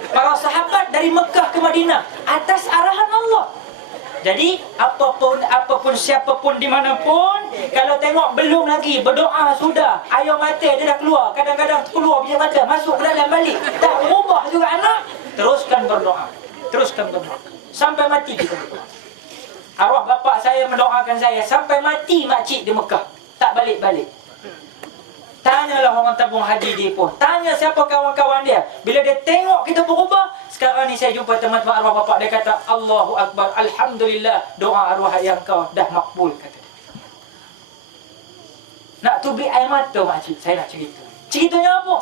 para sahabat dari Mekah ke Madinah atas arahan Allah. Jadi apapun siapapun di manapun, kalau tengok belum lagi berdoa sudah, air mata dia dah keluar, kadang-kadang keluar biji mata, masuk ke dalam balik, tak berubah juga anak, teruskan berdoa. Teruskan berdoa sampai mati kita berdoa. Arwah bapa saya mendoakan saya sampai mati makcik di Mekah, tak balik-balik. Tanyalah orang tabung haji dia pun, tanya siapa kawan-kawan dia. Bila dia tengok kita berubah, sekarang ni saya jumpa teman-teman arwah bapa, dia kata Allahu Akbar, Alhamdulillah, doa arwah ayah kau dah makbul, kata dia. Nak tubik air mata makcik, saya nak cerita. Ceritanya apa?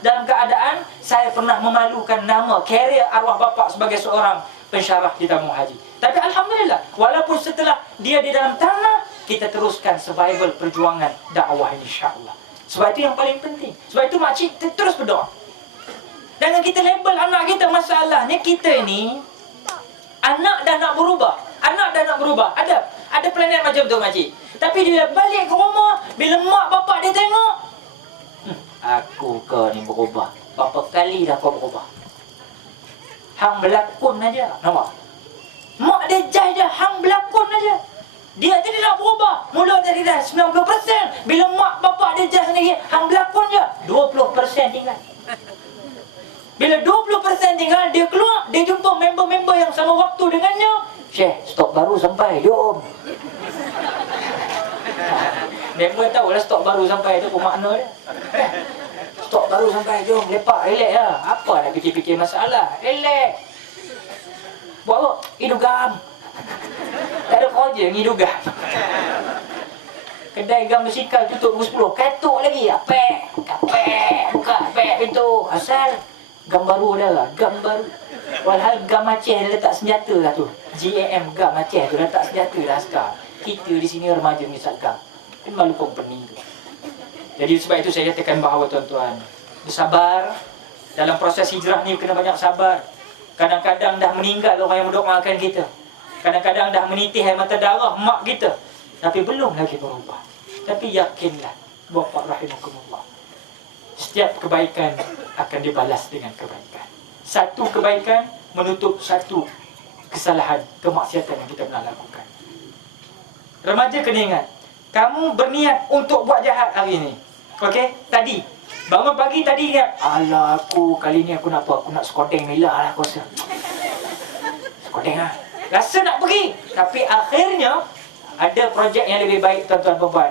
Dalam keadaan saya pernah memalukan nama, karier arwah bapa sebagai seorang pensyarah di tabung haji. Tapi Alhamdulillah, walaupun setelah dia di dalam tanah, kita teruskan survival perjuangan dakwah insya-Allah. Sebab itu yang paling penting. Sebab itu makcik terus berdoa. Jangan kita label anak kita. Masalahnya kita ni anak dah nak berubah. Anak dah nak berubah. Ada planet macam tu makcik. Tapi dia balik ke rumah, bila mak bapak dia tengok, aku kau ni berubah. Berapa kali dah kau berubah? Hang berlakon aja. Nampak? Mak dia jai je, hang berlakon aja. Dia jadi nak berubah. Mula dari dah 90%. Bila mak bapak dia just sendiri, hang berlakon je, 20% tinggal. Bila 20% tinggal, dia keluar, dia jumpa member-member yang sama waktu dengannya. Syekh, stok baru sampai, jom. Member tahulah stok baru sampai tu apa makna dia. Stok baru sampai, jom, lepak, relax lah. Apa nak fikir-fikir masalah? Relax. Buat apa? Hidup gam. Tak ada kerja, ngidu gam. Kedai gam musikal tutup pukul 10. Katuk lagi. Apek. Buka apek pintu. Asal gam baru dah lah. Gam baru. Walhal gam Aceh dia letak senjata lah tu. GAM gam Aceh tu letak senjata lah askar. Kita di sini remaja mengisap gam. Kan malu company tu. Jadi sebab itu saya katakan bahawa tuan-tuan, bersabar. Dalam proses hijrah ni kena banyak sabar. Kadang-kadang dah meninggal orang yang mendoakan kita. Kadang-kadang dah menitih air mata darah mak kita, tapi belum lagi berubah. Tapi yakinlah, Bapak rahimakumullah, setiap kebaikan akan dibalas dengan kebaikan. Satu kebaikan menutup satu kesalahan, kemaksiatan yang kita pernah lakukan. Remaja kena ingat, kamu berniat untuk buat jahat hari ini. Okey? Tadi bangun pagi tadi ingat, alah aku kali ni aku nak apa? Aku nak skodeng Mila lah aku rasa. Skodeng lah. Rasa nak pergi. Tapi akhirnya ada projek yang lebih baik tuan-tuan perempuan.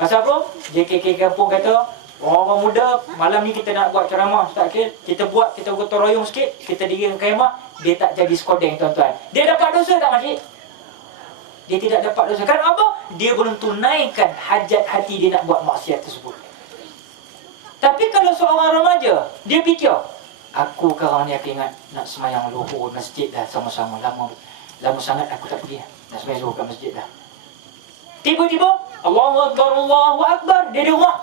Pasal apa? JKK Kampung kata, orang muda malam ni kita nak buat ceramah Ustaz Akil. Kita buat, kita gotong royong sikit, kita dirikan kemah, dia tak jadi skodeng tuan-tuan. Dia dapat dosa tak makcik? Dia tidak dapat dosa. Kan apa? dia belum tunaikan hajat hati dia nak buat maksiat tersebut. Tapi kalau seorang remaja, dia fikir, aku sekarang ni aku ingat nak semayang luhur masjid dah sama-sama. Lama sangat aku tak pergi nak semayang luhur kat masjid dah. Tiba-tiba Allahu Akbar, Allahu Akbar, dia di rumah.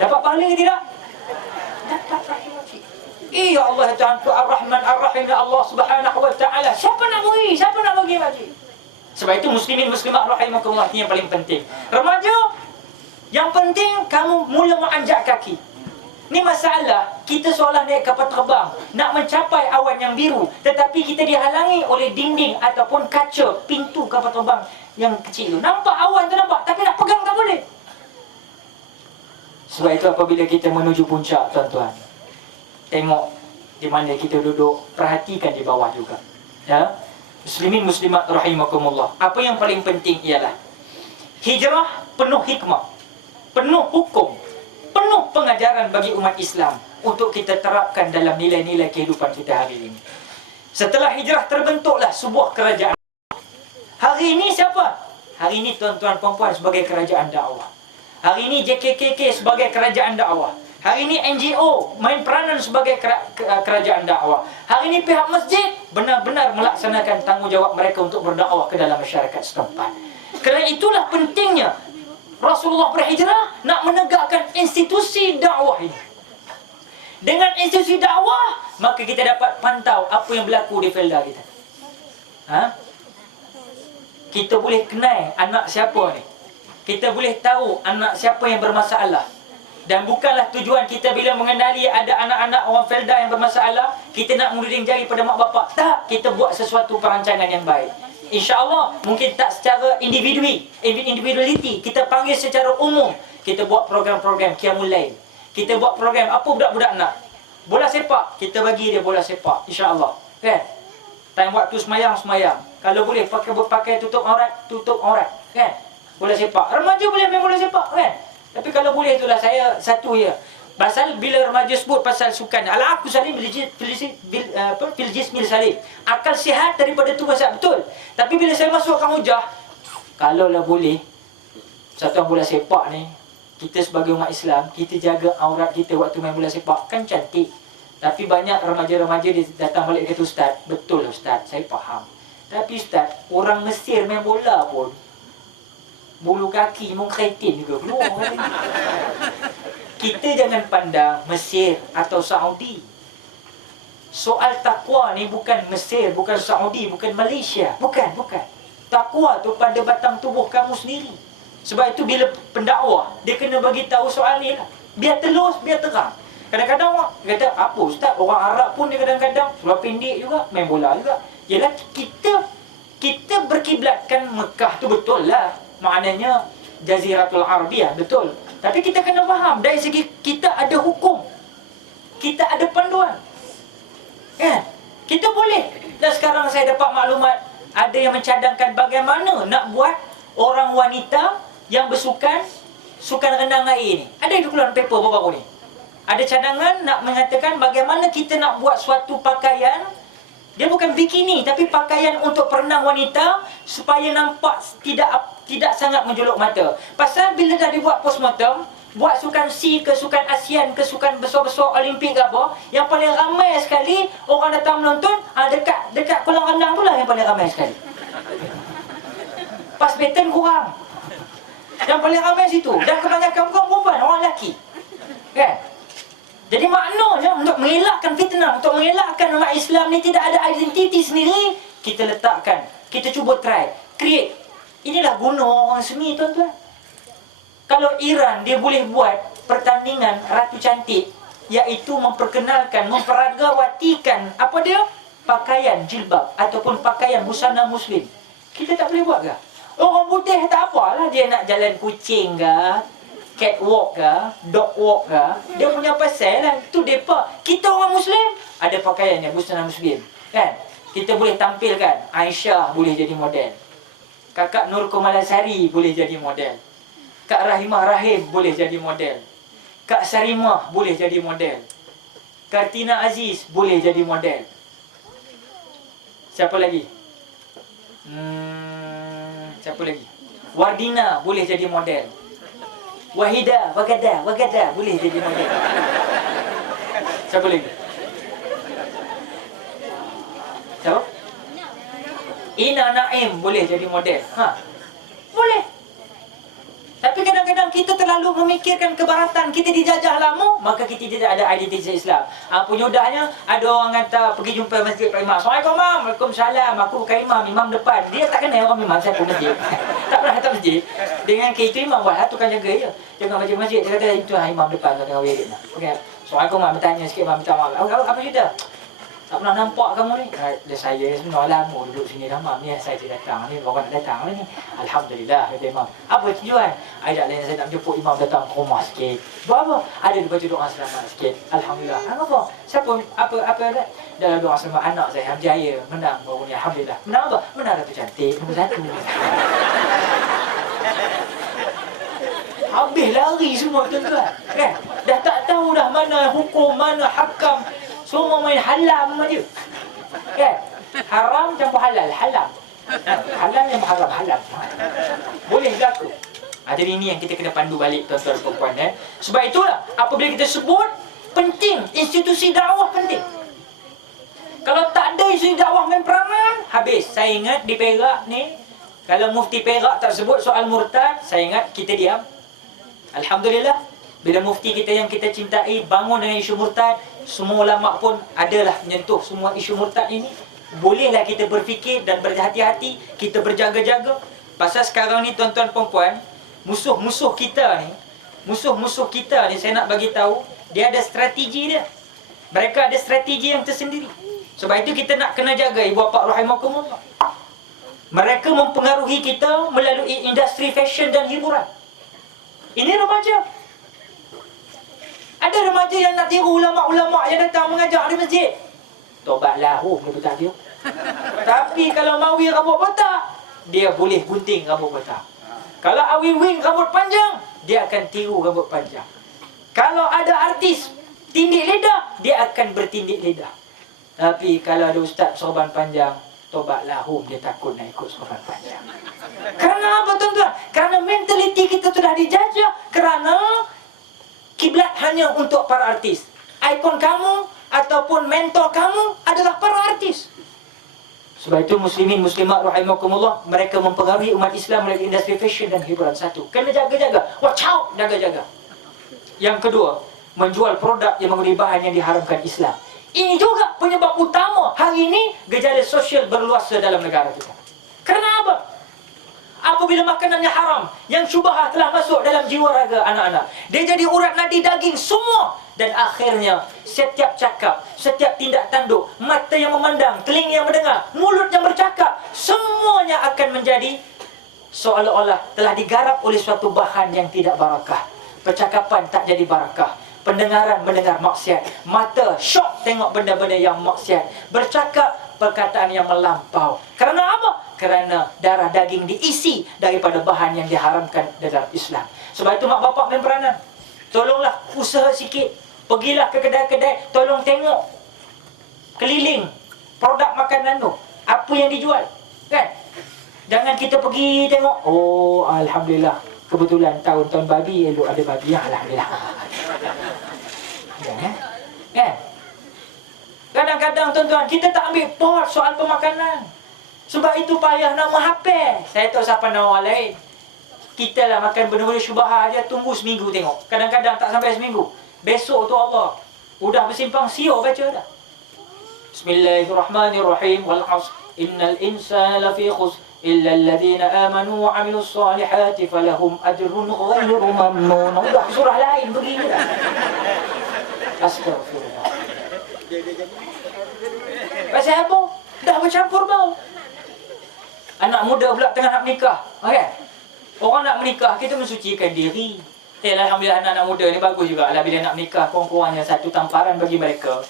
Dapat pahala ke tidak? Dapat pahala. Ya Allah Tuhan tu Ar-Rahman Ar-Rahim, ya Allah Subhanahu wa taala. Siapa nak bagi? Siapa nak bagi bagi? Sebab itu muslimin muslimat rahimakumullah, ini yang paling penting. Remaja, yang penting kamu mula menanjak kaki. Ni masalah, kita seolah naik kapal terbang nak mencapai awan yang biru, tetapi kita dihalangi oleh dinding ataupun kaca pintu kapal terbang yang kecil tu. Nampak awan tu nampak, tapi nak pegang tak boleh. Sebab itu apabila kita menuju puncak, tuan-tuan, tengok di mana kita duduk, perhatikan di bawah juga. Ya, muslimin muslimat rahimakumullah. Apa yang paling penting ialah hijrah penuh hikmah, penuh hukum, penuh pengajaran bagi umat Islam untuk kita terapkan dalam nilai-nilai kehidupan kita hari ini. Setelah hijrah terbentuklah sebuah kerajaan. Hari ini siapa? Hari ini tuan-tuan puan-puan sebagai kerajaan dakwah. Hari ini JKKK sebagai kerajaan dakwah. Hari ini NGO main peranan sebagai kerajaan dakwah. Hari ini pihak masjid benar-benar melaksanakan tanggungjawab mereka untuk berdakwah ke dalam masyarakat setempat. Kerana itulah pentingnya Rasulullah berhijrah nak menegakkan institusi dakwah ini. Dengan institusi dakwah, maka kita dapat pantau apa yang berlaku di felda kita. Kita boleh kenal anak siapa ni. Kita boleh tahu anak siapa yang bermasalah. Dan bukanlah tujuan kita bila mengenali ada anak-anak orang felda yang bermasalah, kita nak menuding jari pada mak bapak. Tak, kita buat sesuatu perancangan yang baik. InsyaAllah, mungkin tak secara individuality, kita panggil secara umum. Kita buat program-program Qiyamul Lail. Kita buat program, apa budak-budak nak? Bola sepak, kita bagi dia bola sepak, insyaAllah. Kan? Time waktu semayang. Kalau boleh, pakai tutup aurat. Kan? Bola sepak. Remaja boleh main bola sepak, kan? Tapi kalau boleh itulah saya satu ya. Pasal bila remaja sebut pasal sukan, ala aku salim fil jismil salim. Akal sihat daripada tu pasal betul. Tapi bila saya masukkan hujah, kalaulah boleh satu bola sepak ni, kita sebagai umat Islam, kita jaga aurat kita waktu main bola sepak, kan cantik. Tapi banyak remaja-remaja dia datang balik kata, ustaz, betul ustaz, saya faham. Tapi ustaz, orang Mesir main bola pun bulu kaki mengkretin juga keluar. Kita jangan pandang Mesir atau Saudi. Soal takwa ni bukan Mesir, bukan Saudi, bukan Malaysia. Bukan. Takwa tu pada batang tubuh kamu sendiri. Sebab itu bila pendakwah, dia kena bagi tahu soal ni lah. Biar telus, biar terang. Kadang-kadang orang kata, apa ustaz, orang Arab pun dia kadang-kadang seluar pendek juga, main bola juga. Yalah, kita berkiblatkan Mekah tu betul lah. Maknanya Jaziratul Arabiyah, betul. Tapi kita kena faham, dari segi kita ada hukum, kita ada panduan, kan? Kita boleh. Dan sekarang saya dapat maklumat, ada yang mencadangkan bagaimana nak buat orang wanita yang bersukan, sukan renang air ni. Ada yang keluar paper baru-baru ni. Ada cadangan nak mengatakan bagaimana kita nak buat suatu pakaian, dia bukan bikini, tapi pakaian untuk perenang wanita supaya nampak tidak sangat menjolok mata. Pasal bila dah dibuat postmortem, buat sukan SEA ke sukan ASEAN ke sukan besar-besar Olimpik ke apa, yang paling ramai sekali orang datang menonton dekat kolam renang tu lah yang paling ramai sekali. Pas pattern kurang. Yang paling ramai situ. Dan kebanyakan bukan perempuan, orang lelaki. Kan? Jadi maknanya untuk mengelakkan fitnah, untuk mengelakkan umat Islam ni tidak ada identiti sendiri, kita letakkan, kita cuba try, create. Inilah guna orang seni, tuan-tuan. Kalau Iran, dia boleh buat pertandingan Ratu Cantik, iaitu memperkenalkan, memperagawatikan apa dia? Pakaian jilbab ataupun pakaian busana muslim. Kita tak boleh buat ke? Orang putih tak apalah, dia nak jalan kucing ke, catwalk ke, dog walk ke, dia punya pasal lah. Itu depa. Kita orang muslim ada pakaian yang busana muslim, kan? Kita boleh tampilkan. Aisyah boleh jadi model, Kakak Nur Komalasari boleh jadi model, Kak Rahimah Rahim boleh jadi model, Kak Sarimah boleh jadi model, Kartina Aziz boleh jadi model. Siapa lagi? Siapa lagi? Wardina boleh jadi model. Wahida, Wagada boleh jadi model. Siapa lagi? Siapa? Ina Naim boleh jadi model. Boleh. Tapi kadang-kadang kita terlalu memikirkan kebaratan. Kita dijajah lama, maka kita tidak ada identiti Islam. Penyudahnya, ada orang kata pergi jumpa masjid Pak Imam. Assalamualaikum, Mam. Waalaikumsalam. Aku bukan imam, imam depan. Dia tak kenal orang imam, saya pun masjid. Tak pernah datang masjid. Dengan ke itu imam, wah, tukang jaga je. Jangan baca masjid. Dia kata, itu imam depan. Kata kau wirid. Okay. Assalamualaikum, Mam. Bertanya sikit, Mam. Minta maaf. Apa cerita? Tak pernah nampak kamu ni? Saya sebenarnya lama duduk sini dah, Mam. Ni saya datang ni, orang nak datang ni. Alhamdulillah, kata Imam. Apa tujuan? Ajak lain saya nak jemput Imam datang ke rumah sikit. Buat apa? Ada baca doa selamat sikit. Alhamdulillah. Apa? Siapa? Apa ada? Dalam doa selamat anak saya, Hamjaya, menang baru ni. Alhamdulillah. Menang apa? Menang Ratu Cantik. Nombor 1. Habis lari semua tuan-tuan. Kan? Dah tak tahu dah mana hukum, mana hakam. Semua main halam aja. Kan? Haram campur halal, halam. Halal yang haram, halam. Boleh berlaku. Jadi ini yang kita kena pandu balik tuan-tuan dan puan-puan. Sebab itulah apabila kita sebut penting, institusi dakwah penting. Kalau tak ada institusi dakwah main peranan, habis. Saya ingat di Perak ni, kalau mufti Perak tak sebut soal murtad, saya ingat kita diam. Alhamdulillah. Bila mufti kita yang kita cintai bangun dengan isu murtad, semua ulama pun adalah menyentuh semua isu murtad ini. Bolehlah kita berfikir dan berhati-hati, kita berjaga-jaga. Pasal sekarang ni tuan-tuan puan-puan, musuh-musuh kita ni saya nak bagi tahu, dia ada strategi dia. Mereka ada strategi yang tersendiri. Sebab itu kita nak kena jaga, ibu bapa rahimakumullah. Mereka mempengaruhi kita melalui industri fashion dan hiburan. Ini remaja. Ada remaja yang nak tiru ulama-ulama yang datang mengajar di masjid. Tobatlah, dia betul dia. Tapi kalau mawi rambut botak, dia boleh gunting rambut botak. Kalau awi wing rambut panjang, dia akan tiru rambut panjang. Kalau ada artis tindik lidah, dia akan bertindik lidah. Tapi kalau ada ustaz sorban panjang, tobatlah, dia takut nak ikut sorban panjang. Kerana apa tuan-tuan? Kerana mentaliti kita sudah dijajah. Kerana kiblat hanya untuk para artis. Ikon kamu ataupun mentor kamu adalah para artis. Sebab itu muslimin muslimat rahimakumullah, mereka mempengaruhi umat Islam melalui industri fashion dan hiburan. Satu, kena jaga-jaga. Watch out, jaga-jaga. Yang kedua, menjual produk yang menggunakan bahan yang diharamkan Islam. Ini juga penyebab utama hari ini gejala sosial berluasa dalam negara kita. Kerana apa? Apabila makanannya haram, yang syubhah telah masuk dalam jiwa raga anak-anak, dia jadi urat nadi daging semua. Dan akhirnya setiap cakap, setiap tindak tanduk, mata yang memandang, telinga yang mendengar, mulut yang bercakap, semuanya akan menjadi seolah-olah telah digarap oleh suatu bahan yang tidak barakah. Percakapan tak jadi barakah. Pendengaran mendengar maksiat. Mata syok tengok benda-benda yang maksiat. Bercakap perkataan yang melampau. Kerana apa? Kerana darah daging diisi daripada bahan yang diharamkan dalam Islam. Sebab itu mak bapak main peranan. Tolonglah usaha sikit. Pergilah ke kedai-kedai, tolong tengok keliling produk makanan tu, apa yang dijual, kan? Jangan kita pergi tengok, oh alhamdulillah, kebetulan tahun-tahun babi, elok ada babi, ya alhamdulillah. Kan? Kadang-kadang tuan-tuan, kita tak ambil pot soal pemakanan. Sebab itu payah nak menghafal. Saya tahu siapa nama orang lain. Kita lah makan benda-benda syubhah aja, tunggu seminggu tengok. Kadang-kadang tak sampai seminggu. Besok tu Allah udah bersimpang siur baca dah. Bismillahirrahmanirrahim. Wal 'asr innal insana lafi khusr illa alladhina amanu wa 'amilus solihati falahum ajrun ghairu mamnun. Udah surah lain begini dah. Astagfirullah. Pasal apa? Dah bercampur bau. Anak muda pula tengah nak menikah, okey? Orang nak menikah, kita mensucikan diri. Alhamdulillah anak-anak muda ni bagus juga lah. Bila nak menikah, kurang-kurangnya satu tamparan bagi mereka.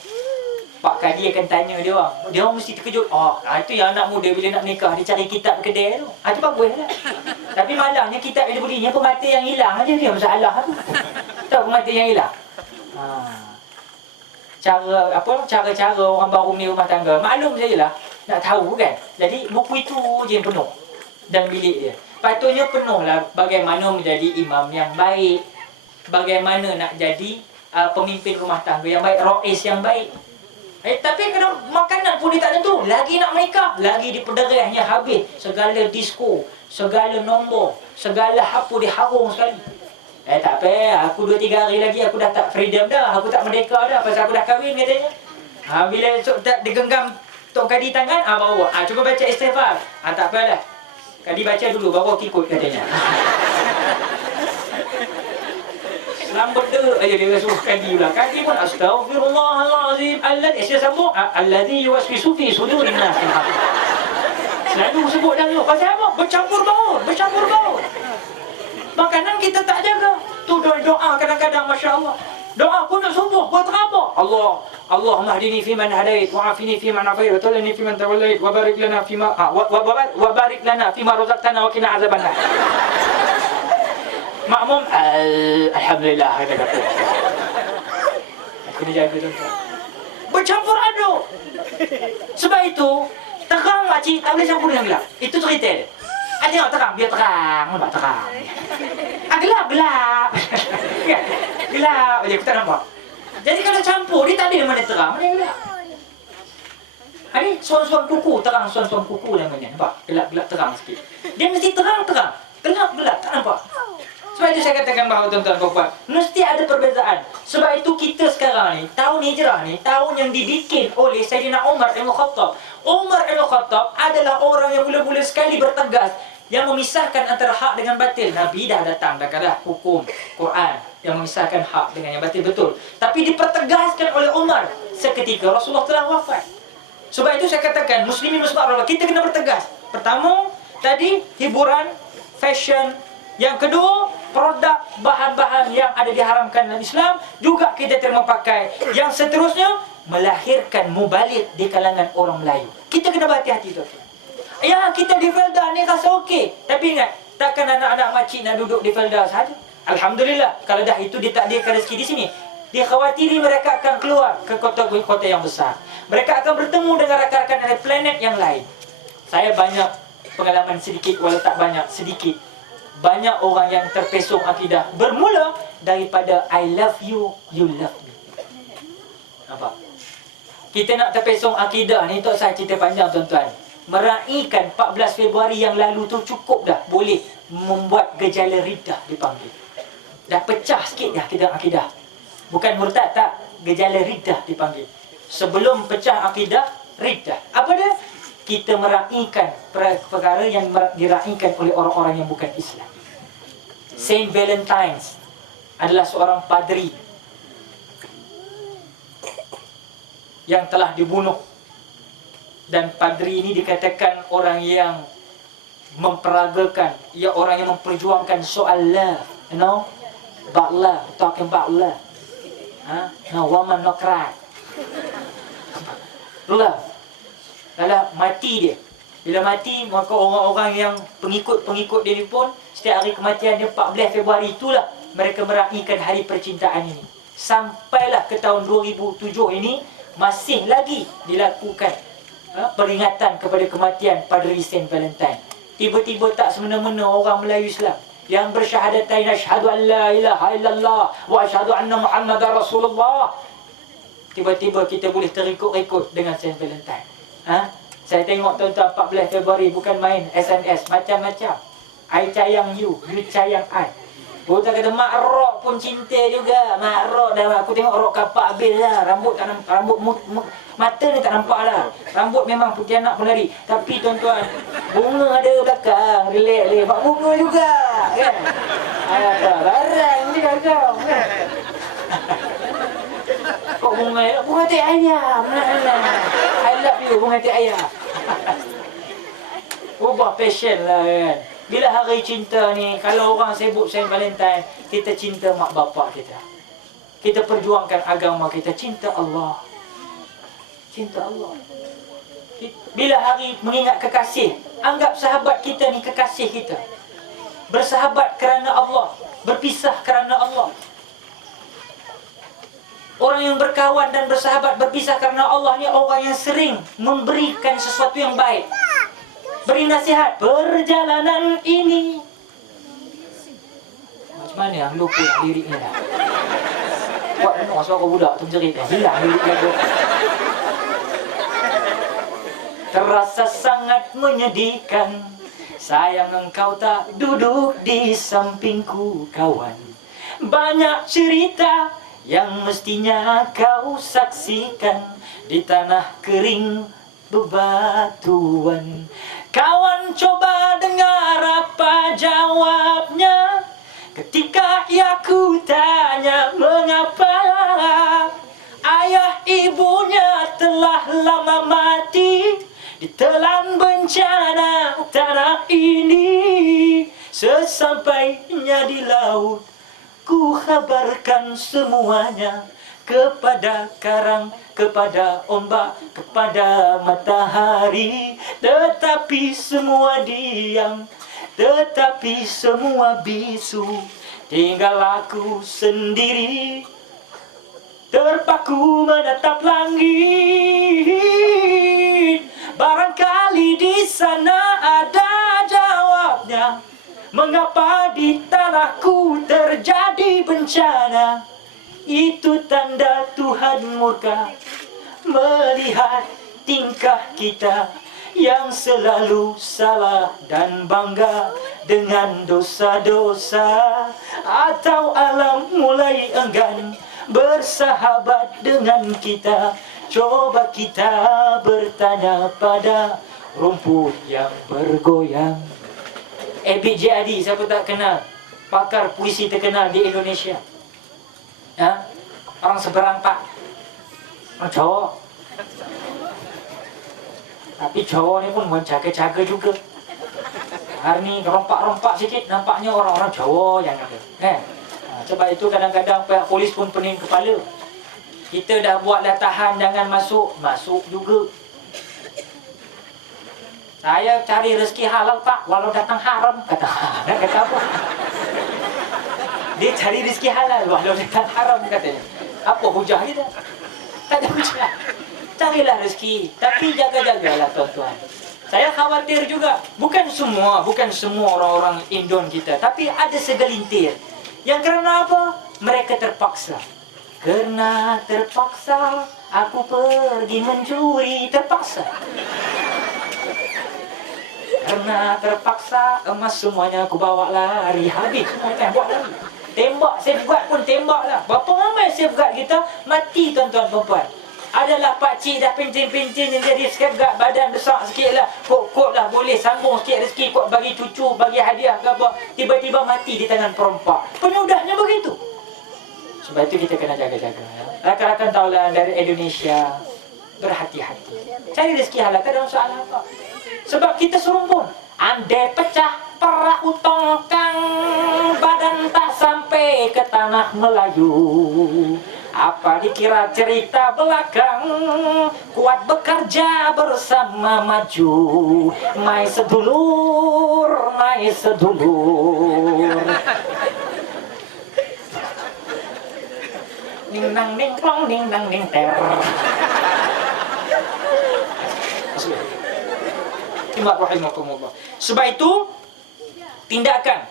Pak Kadi akan tanya dia orang. Dia orang mesti terkejut. Itu yang anak muda bila nak menikah, dia cari kitab kedai tu. Itu bagus lah. Tapi malangnya kitab yang dia belinya pemata yang hilang aja dia masalah tu. Tahu pemata yang hilang? cara-cara orang baru ni rumah tangga. Maklum sajalah, nak tahu kan. Jadi buku itu je yang penuh dalam bilik dia. Patutnya penuhlah bagaimana menjadi imam yang baik, bagaimana nak jadi pemimpin rumah tangga yang baik, rois yang baik. Tapi kalau makanan pun dia tak tentu. Lagi nak menikah, lagi diperderahnya habis. Segala disko, segala nombor, segala apa diharung sekali. Tak apa, aku 2-3 hari lagi aku dah tak freedom dah, aku tak merdeka dah pasal aku dah kahwin katanya. Bila esok tak digenggam Tok Kadi tangan, bawa. Cuba baca istighfar. Tak apalah. Kadi baca dulu baru aku ikut katanya. Lambat dia dia suruh Kadi pula. Kadi pun astaghfirullahalazim alladzi sambung alladzi yuwaswisu fi sudurin nas. Selalu sebut dah tu. Pasal apa? Bercampur baur. Makanan kita tak jaga. Tu doa kadang-kadang masya-Allah. Doa pun nak subuh buat apa? Allahumma hdini fi man hadait wa afini fi man afait wa tawallani fi man tawallait wa barik lana fi ma wa barik lana fi ma razaqtana wa qina azabannar. Makmum alhamdulillah kata. Kena jaga tuan-tuan. Bercampur aduk. Sebab itu terang makcik tak boleh campur dengan gelap. Itu cerita dia. Tengok terang, biar terang, nampak terang. Gelap. Kan? Gelap je, aku tak nampak. Jadi kalau campur, dia tak ada mana terang, mana gelap. Ini suam-suam kuku, terang suam-suam kuku namanya. Nampak? Gelap-gelap terang sikit. Dia mesti terang-terang. Gelap-gelap, tak nampak. Sebab itu saya katakan bahawa tuan-tuan puan, mesti ada perbezaan. Sebab itu kita sekarang ni, tahun hijrah ni, tahun yang dibikin oleh Sayyidina Umar Ibn Khattab. Umar Ibn Khattab adalah orang yang mula-mula sekali bertegas, yang memisahkan antara hak dengan batil. Nabi dah datang, dah hukum Quran yang memisahkan hak dengan yang batil, betul. Tapi dipertegaskan oleh Umar seketika Rasulullah telah wafat. Sebab itu saya katakan, muslimin muslimat, kita kena bertegas. Pertama, tadi hiburan, fashion. Yang kedua, produk bahan-bahan yang ada diharamkan dalam Islam juga kita terima pakai. Yang seterusnya, melahirkan mubalik di kalangan orang Melayu. Kita kena berhati-hati tu. Ya, kita di Felda ni rasa okey. Tapi ingat, takkan anak-anak makcik nak duduk di Felda sahaja. Alhamdulillah, kalau dah itu ditakdirkan rezeki di sini. Dia khawatiri mereka akan keluar ke kota-kota yang besar. Mereka akan bertemu dengan rakan-rakan dari planet yang lain. Saya banyak pengalaman sedikit, walau tak banyak, sedikit. Banyak orang yang terpesong akidah bermula daripada I love you, you love me. Nampak? Kita nak terpesong akidah ni, tak saya cerita panjang tuan-tuan. Meraihkan 14 Februari yang lalu tu cukup dah boleh membuat gejala riddah dipanggil. Dah pecah sikit dah kita akidah. Bukan murtad tak, gejala riddah dipanggil. Sebelum pecah akidah, riddah. Apa dia? Kita meraihkan perkara yang diraihkan oleh orang-orang yang bukan Islam. Saint Valentine's adalah seorang padri yang telah dibunuh. Dan padri ini dikatakan orang yang memperagakan, ya, orang yang memperjuangkan soal love, you know, about love, talking about love. No woman no cry. Love. Kalau mati dia, bila mati, maka orang-orang yang pengikut dia ni pun setiap hari kematian dia 14 Februari itulah mereka meraihkan hari percintaan ini. Sampailah ke tahun 2007 ini masih lagi dilakukan peringatan kepada kematian Padri Saint Valentine. Tiba-tiba tak semena-mena orang Melayu Islam yang bersyahadatain asyhadu an la ilaha illallah wa asyhadu anna Muhammadar Rasulullah, tiba-tiba kita boleh terikut-ikut dengan Saint Valentine. Saya tengok tuan-tuan 14 Februari bukan main SMS macam-macam. I sayang you, you sayang I. Kita kata mak rok pun cinta juga. Mak rok dah, aku tengok rok kapak habis lah. Rambut tak nampak, mata ni tak nampak lah. Rambut memang putih anak pun lari. Tapi tuan-tuan, bunga ada belakang. Relax. Mak bunga juga kan. Barang dia kau kan. Kok bunga teh ayam. I love you bunga teh ayam. Ubah passion lah kan. Bila hari cinta ni, kalau orang sibuk Saint Valentine, kita cinta mak bapak kita. Kita perjuangkan agama kita, cinta Allah. Cinta Allah. Bila hari mengingat kekasih, anggap sahabat kita ni kekasih kita. Bersahabat kerana Allah, berpisah kerana Allah. Orang yang berkawan dan bersahabat berpisah karena Allah ni orang yang sering memberikan sesuatu yang baik. Beri nasihat, perjalanan ini. Macam mana yang lupa liriknya dah. Buat dengar suara budak tu menjerit, hilang lirik lagu. Terasa sangat menyedihkan, sayang engkau tak duduk di sampingku kawan. Banyak cerita yang mestinya kau saksikan di tanah kering bebatuan. Kawan coba dengar apa jawabnya ketika ia ku tanya mengapa ayah ibunya telah lama mati ditelan bencana tanah ini. Sesampainya di laut ku kabarkan semuanya kepada karang, kepada ombak, kepada matahari. Tetapi semua diam, tetapi semua bisu. Tinggal aku sendiri terpaku menatap langit. Barangkali di sana ada jawabnya, mengapa di tanahku terjadi bencana. Itu tanda Tuhan murka melihat tingkah kita yang selalu salah dan bangga dengan dosa-dosa. Atau alam mulai enggan bersahabat dengan kita. Coba kita bertanya pada rumput yang bergoyang. ABJ Adi, siapa tak kenal? Pakar puisi terkenal di Indonesia. Ya? Orang seberang Pak, orang Jawa. Tapi Jawa ni pun menjaga-jaga juga. Hari ni rompak-rompak sikit, nampaknya orang-orang Jawa yang ada. Sebab itu kadang-kadang pihak polis pun pening kepala. Kita dah buat dah tahan, jangan masuk, masuk juga. Saya cari rezeki halal Pak, walau datang haram. Kata apa? Dia cari rezeki halal walau datang haram katanya. Apa hujah kita? Tak ada hujah. Carilah rezeki, tapi jaga-jagalah tuan-tuan. Saya khawatir juga, bukan semua orang-orang Indon kita, tapi ada segelintir yang kerana apa? Mereka terpaksa. Kerana terpaksa aku pergi mencuri, terpaksa. Karena terpaksa emas semuanya aku bawa lari. Habis semua kan buat lari. Tembak safeguard pun tembak lah. Berapa ramai safeguard kita mati tuan-tuan perempuan. Adalah pakcik dah pencin-pencin yang jadi safeguard, badan besar sikit lah, kot-kot lah, boleh sambung sikit rezeki, kot bagi cucu, bagi hadiah ke apa. Tiba-tiba mati di tangan perompak. Penudahnya begitu. Sebab itu kita kena jaga-jaga. Rakan-rakan tahulah dari Indonesia, berhati-hati. Cari rezeki halal, tak ada masalah apa. Sebab kita serumpun. Andai pecah perahu tongkang, badan tak sampai ke tanah Melayu. Apa dikira cerita belakang, kuat bekerja bersama maju. Mai sedulur, mai sedulur. Ning nang ning plong ning nang ning ter. Sebab itu tindakan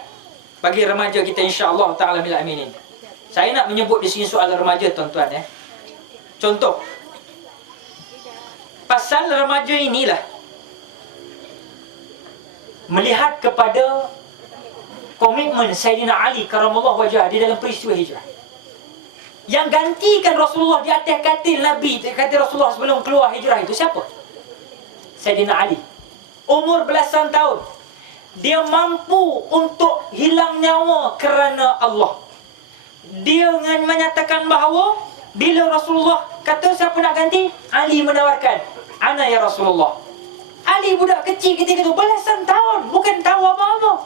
bagi remaja kita insya-Allah taala bil aminin. Saya nak menyebut di sini soal remaja tuan-tuan ya. Contoh pasal remaja inilah melihat kepada komitmen Sayyidina Ali karamallahu wajhah di dalam peristiwa hijrah. Yang gantikan Rasulullah di atas katil Nabi, katil Rasulullah sebelum keluar hijrah itu siapa? Sayyidina Ali. Umur belasan tahun. Dia mampu untuk hilang nyawa kerana Allah. Dia menyatakan bahawa bila Rasulullah kata siapa nak ganti, Ali menawarkan, ana ya Rasulullah. Ali budak kecil ketika itu, belasan tahun, bukan tahu apa-apa.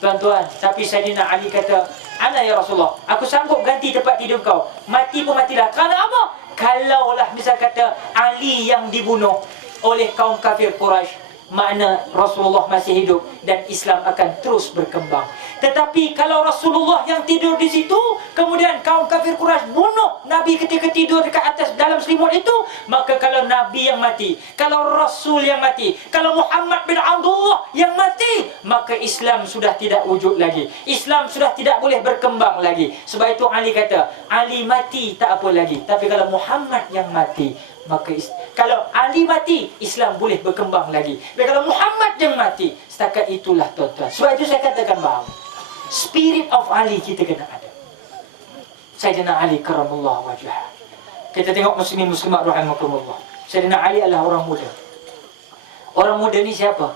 Tuan-tuan, tapi Sayyidina Ali kata, ana ya Rasulullah, aku sanggup ganti tempat tidur kau. Mati pun matilah. Kerana apa? Kalaulah misal kata Ali yang dibunuh oleh kaum kafir Quraisy, makna Rasulullah masih hidup dan Islam akan terus berkembang. Tetapi kalau Rasulullah yang tidur di situ, kemudian kaum kafir Quraisy bunuh Nabi ketika tidur dekat atas dalam selimut itu, maka kalau Nabi yang mati, kalau Rasul yang mati, kalau Muhammad bin Abdullah yang mati, maka Islam sudah tidak wujud lagi. Islam sudah tidak boleh berkembang lagi. Sebab itu Ali kata, Ali mati tak apa lagi. Tapi kalau Muhammad yang mati, maka kalau Ali mati, Islam boleh berkembang lagi. Tapi kalau Muhammad yang mati, setakat itulah tuan-tuan. Sebab itu saya katakan bahawa spirit of Ali kita kena ada. Sayyidina Ali karamallahu wajhah. Kita tengok muslimin muslimat rahimakumullah. Sayyidina Ali adalah orang muda. Orang muda ni siapa?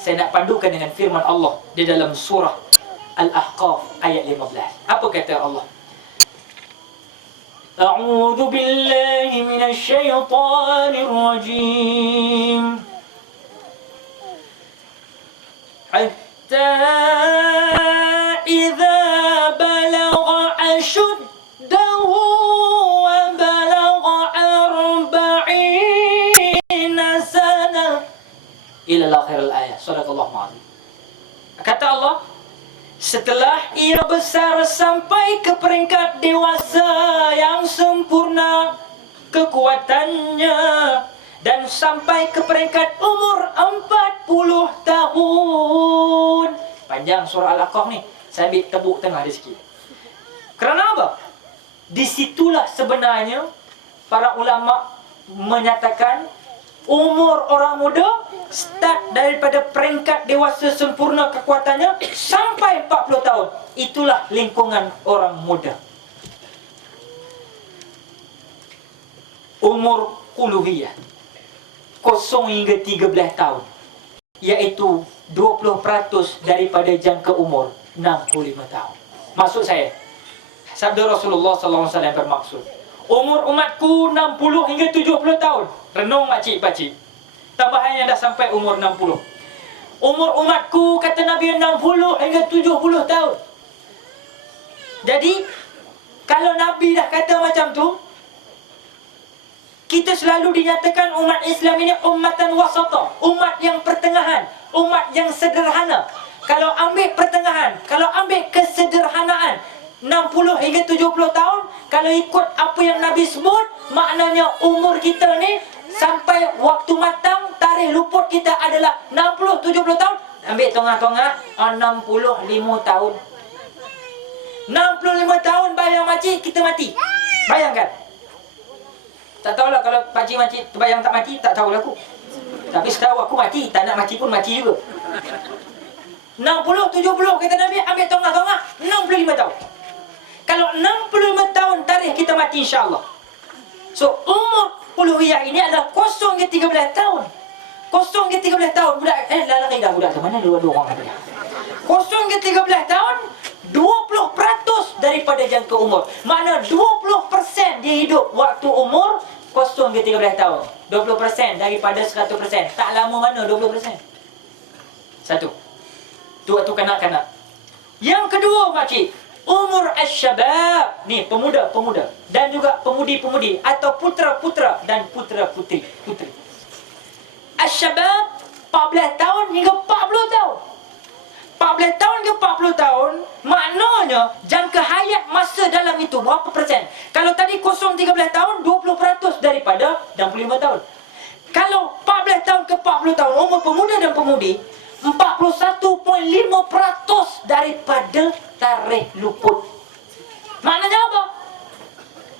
Saya nak padukan dengan firman Allah di dalam surah Al-Ahqaf ayat 15. Apa kata Allah? A'udzu billahi minasy syaithanir rajim. Hatta idza balagha ashuddahu wa balagha 40 sana ila akhir al-ayat. Sadaqallahu a'lam. Kata Allah, setelah ia besar sampai ke peringkat dewasa yang sempurna kekuatannya dan sampai ke peringkat umur 40 tahun. Panjang surah Al-Ahqaf ni. Saya ambil tepuk tengah dia sikit. Kerana apa? Disitulah sebenarnya para ulama menyatakan umur orang muda start daripada peringkat dewasa sempurna kekuatannya sampai 40 tahun. Itulah lingkungan orang muda. Umur uluhiyah 0 hingga 13 tahun, iaitu 20% daripada jangka umur 65 tahun. Maksud saya, sabda Rasulullah SAW bermaksud, umur umatku 60 hingga 70 tahun. Renung makcik pakcik, tambahan yang dah sampai umur 60. Umur umatku, kata Nabi, 60 hingga 70 tahun. Jadi kalau Nabi dah kata macam tu, kita selalu dinyatakan umat Islam ini ummatan wasata, umat yang pertengahan, umat yang sederhana. Kalau ambil pertengahan, kalau ambil kesederhanaan, 60 hingga 70 tahun, kalau ikut apa yang Nabi sebut, maknanya umur kita ni sampai waktu matang, tarikh luput kita adalah 60-70 tahun. Ambil tengah-tengah 65 tahun. 65 tahun bayang makcik kita mati. Bayangkan. Tak tahulah kalau pakcik-makcik terbayang tak mati, tak tahulah aku. Tapi setahu aku mati, tak nak mati pun mati juga. 60-70 kata Nabi, ambil tengah-tengah 65 tahun. Kalau 65 tahun tarikh kita mati insya-Allah. So umur uluhiyah ini adalah 0 ke 13 tahun. 0 ke 13 tahun budak lari dah budak tu mana dua orang ada. 0 ke 13 tahun 20% daripada jangka umur. Makna 20% dia hidup waktu umur 0 ke 13 tahun. 20% daripada 100%. Tak lama mana 20%. Satu. Tu waktu kanak-kanak. Yang kedua makcik, umur asyabab. Ni pemuda-pemuda dan juga pemudi-pemudi atau putera-putera dan putera-putri. Asyabab 14 tahun hingga 40 tahun. 14 tahun ke 40 tahun, maknanya jangka hayat masa dalam itu berapa persen? Kalau tadi 0-13 tahun, 20% daripada 65 tahun. Kalau 14 tahun ke 40 tahun, umur pemuda dan pemudi, 41.5% daripada tarikh luput. Maknanya apa?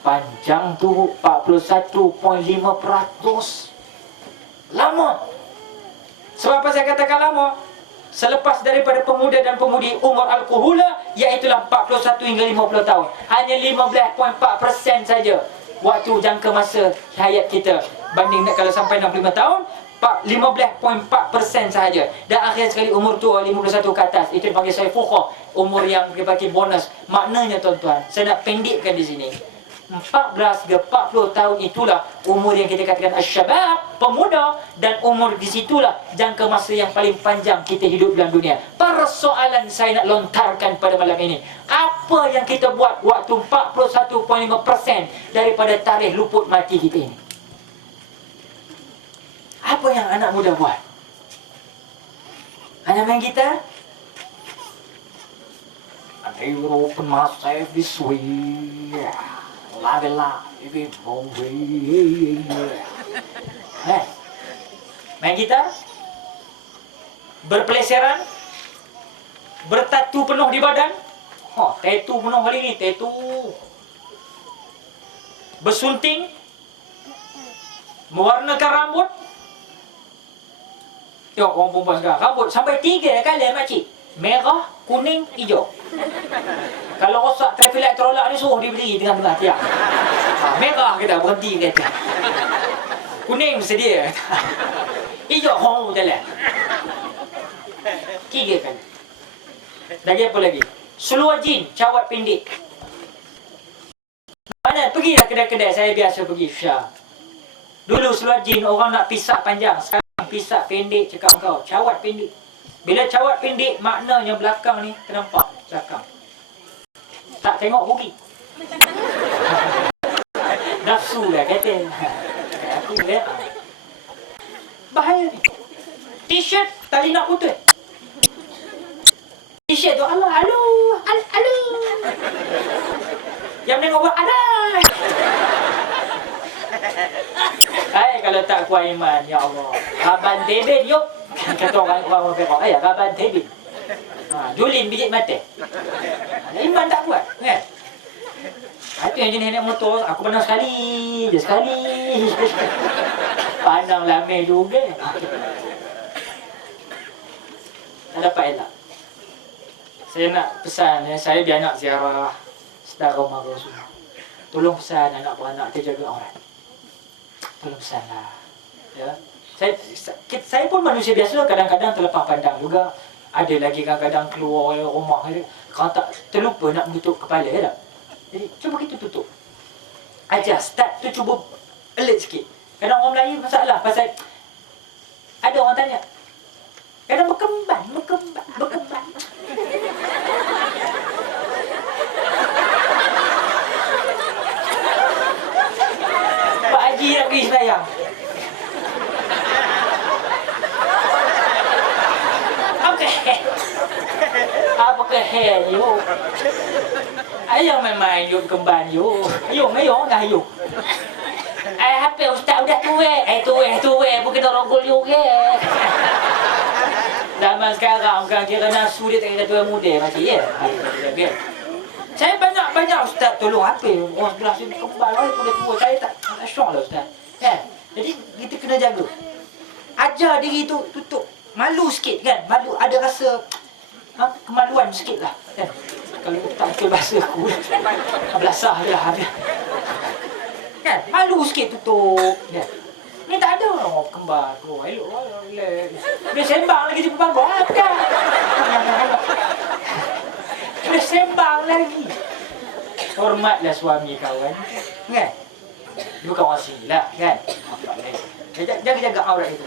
Panjang tu 41.5%. Lama. Sebab apa saya katakan lama? Selepas daripada pemuda dan pemudi umur al-kuhula, iaitulah 41 hingga 50 tahun. Hanya 15.4% saja waktu jangka masa hayat kita. Banding kalau sampai 65 tahun, 15.4% sahaja. Dan akhir sekali umur tua 51 ke atas, itu dipanggil sayfuqah, umur yang dipanggil bonus. Maknanya tuan-tuan, saya nak pendekkan di sini, 14 ke 40 tahun itulah umur yang kita katakan asyabab, pemuda, dan umur di situlah jangka masa yang paling panjang kita hidup dalam dunia. Persoalan saya nak lontarkan pada malam ini, apa yang kita buat waktu 41.5% daripada tarikh luput mati kita ini? Apa yang anak muda buat? Anak main gitar? Negro open myself this way. La ini movie. Main gitar, berpeleseran, bertatu penuh di badan. Tattoo penuh kali ni, tattoo. Bersunting, mewarnakan rambut. Tengok orang perempuan sekarang, rambut sampai 3 kali makcik. Merah, kuning, hijau. Kalau rosak traffic light terolak ni, suruh dia berdiri tengah-tengah tiang. Merah kita berhenti kata. Kuning bersedia. Hijau jalan. 3 kali. Lagi apa lagi? Seluar jin, cawat pendek. Mana? Pergilah kedai-kedai saya biasa pergi Syah. Dulu seluar jin orang nak pisak panjang, sekarang pisak pendek. Cakap kau, cawat pendek. Bila cawat pendek, maknanya belakang ni ternampak belakang. Tak tengok rugi. Nafsu lah kata. Aku lihat. Bahaya ni. T-shirt tali nak putus. T-shirt tu Allah, halo. Yang tengok buat alah. Hai, kalau tak kuat iman, ya Allah. Raban tebin yuk. Kata orang Perak, raban tebin. Julin biji mata. Iman tak kuat, kan? Itu yang jenis naik motor, aku pandang sekali. Pandang lameh juga. Tak dapat elak. Saya nak pesan, saya biar nak ziarah saudara mara semua. Tolong pesan anak beranak terjaga aurat. Tolong pesanlah. Ya. Saya pun manusia biasa, kadang-kadang terlepas pandang juga. Ada lagi kadang-kadang keluar rumah kalau tak terlupa nak menutup kepala tak? Jadi cuba kita tutup. Ajar start tu cuba alert sikit. Kadang orang Melayu masalah pasal ada orang tanya. Kadang berkembang. Pak Haji nak pergi selayang. Apakah hair you? Ayah main you kembang you. Ayuh dah ayuh. HP ustaz udah tua. Bukan orang gol you ke. Zaman sekarang kan kira nafsu dia tak kata muda macam ya. Saya banyak ustaz tolong apa? Orang sebelah sini kembang udah tua. Saya tak syok lah ustaz. Jadi kita kena jaga. Ajar diri tu tutup. Malu sikit kan? Malu ada rasa kemaluan sikit lah kan? Kalau tak betul bahasa aku belasah je lah kan? Malu sikit tutup kan? Ni tak ada orang kembar tu. Elok dia sembang lagi di depan bawah kan? Dia sembang lagi. Hormatlah suami kawan kan? Bukan orang sini lah kan? Jaga-jaga aurat itu.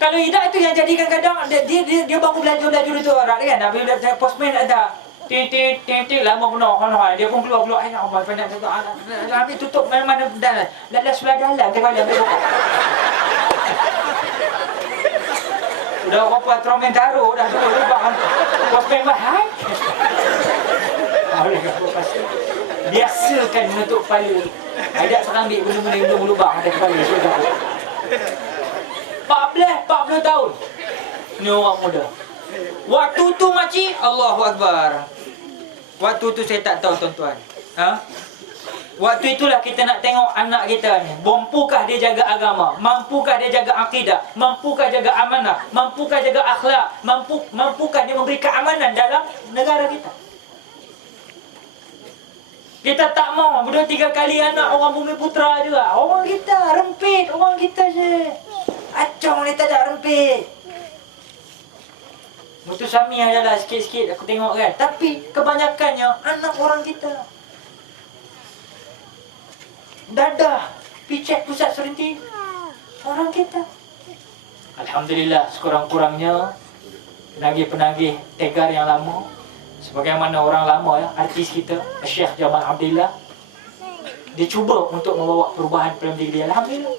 Kalau tidak itu yang jadi kadang-kadang dia baru belajar itu orang kan. Bila postman ada ting lama penuh kan. Dia pun keluar nak apa pandang satu anak. Habis tutup mana-mana dah. Dah sudah dalam kepala dia. Sudah apa tromen taruh dah suruh lubang. Postman mahal. Biasakan menutup kepala. Ada sekarang ambil benda-benda lubang ada kepala sudah. 40 tahun. Ni orang muda. Waktu tu makcik, Allahu Akbar. Waktu tu saya tak tahu tuan-tuan. Waktu itulah kita nak tengok anak kita ni. Mampukah dia jaga agama? Mampukah dia jaga akidah? Mampukah jaga amanah? Mampukah jaga akhlak? Mampukah dia memberi keamanan dalam negara kita? Kita tak mau 2-3 kali anak orang Bumi Putra juga. Orang kita rempit, orang kita je. Acong ni tak ada rempit. Mutu Sami adalah sikit-sikit aku tengok kan. Tapi kebanyakannya anak orang kita. Dadah, picet pusat serenti orang kita. Alhamdulillah sekurang-kurangnya penagih-penagih tegar yang lama, sebagaimana orang lama ya, artis kita Syekh Jamal Abdillah, dia cuba untuk membawa perubahan dalam diri dia. Alhamdulillah.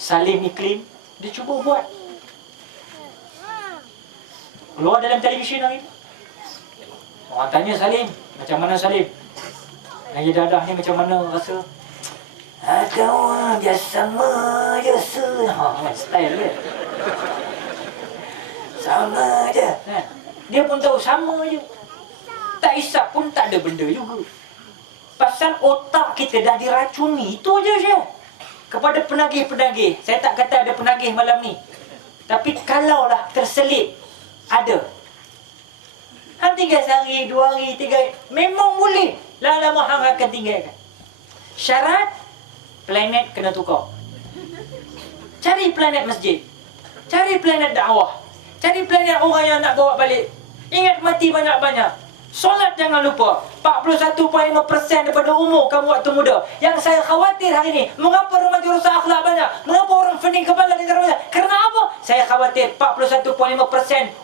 Salim Iklim dia cuba buat. Keluar dalam televisyen hari ini. Orang tanya Salim, macam mana Salim? Lagi dadah ni macam mana rasa? Kau biasa je style dia. Sama je. Dia pun tahu sama je. Tak isap pun tak ada benda juga. Pasal otak kita dah diracuni. Itu je Syekh. Kepada penagih-penagih. Saya tak kata ada penagih malam ni. Tapi kalaulah terselip, ada. Tinggal sehari, 2 hari, 3 hari. Memang boleh. Lama-lama hang akan tinggalkan. Syarat, planet kena tukar. Cari planet masjid. Cari planet dakwah. Cari planet orang yang nak bawa balik. Ingat mati banyak-banyak. Solat jangan lupa. 41.5% daripada umur kamu waktu muda. Yang saya khawatir hari ini, mengapa remaja rosak akhlak banyak? Mengapa orang pening kepala di remaja? Kerana apa? Saya khawatir 41.5%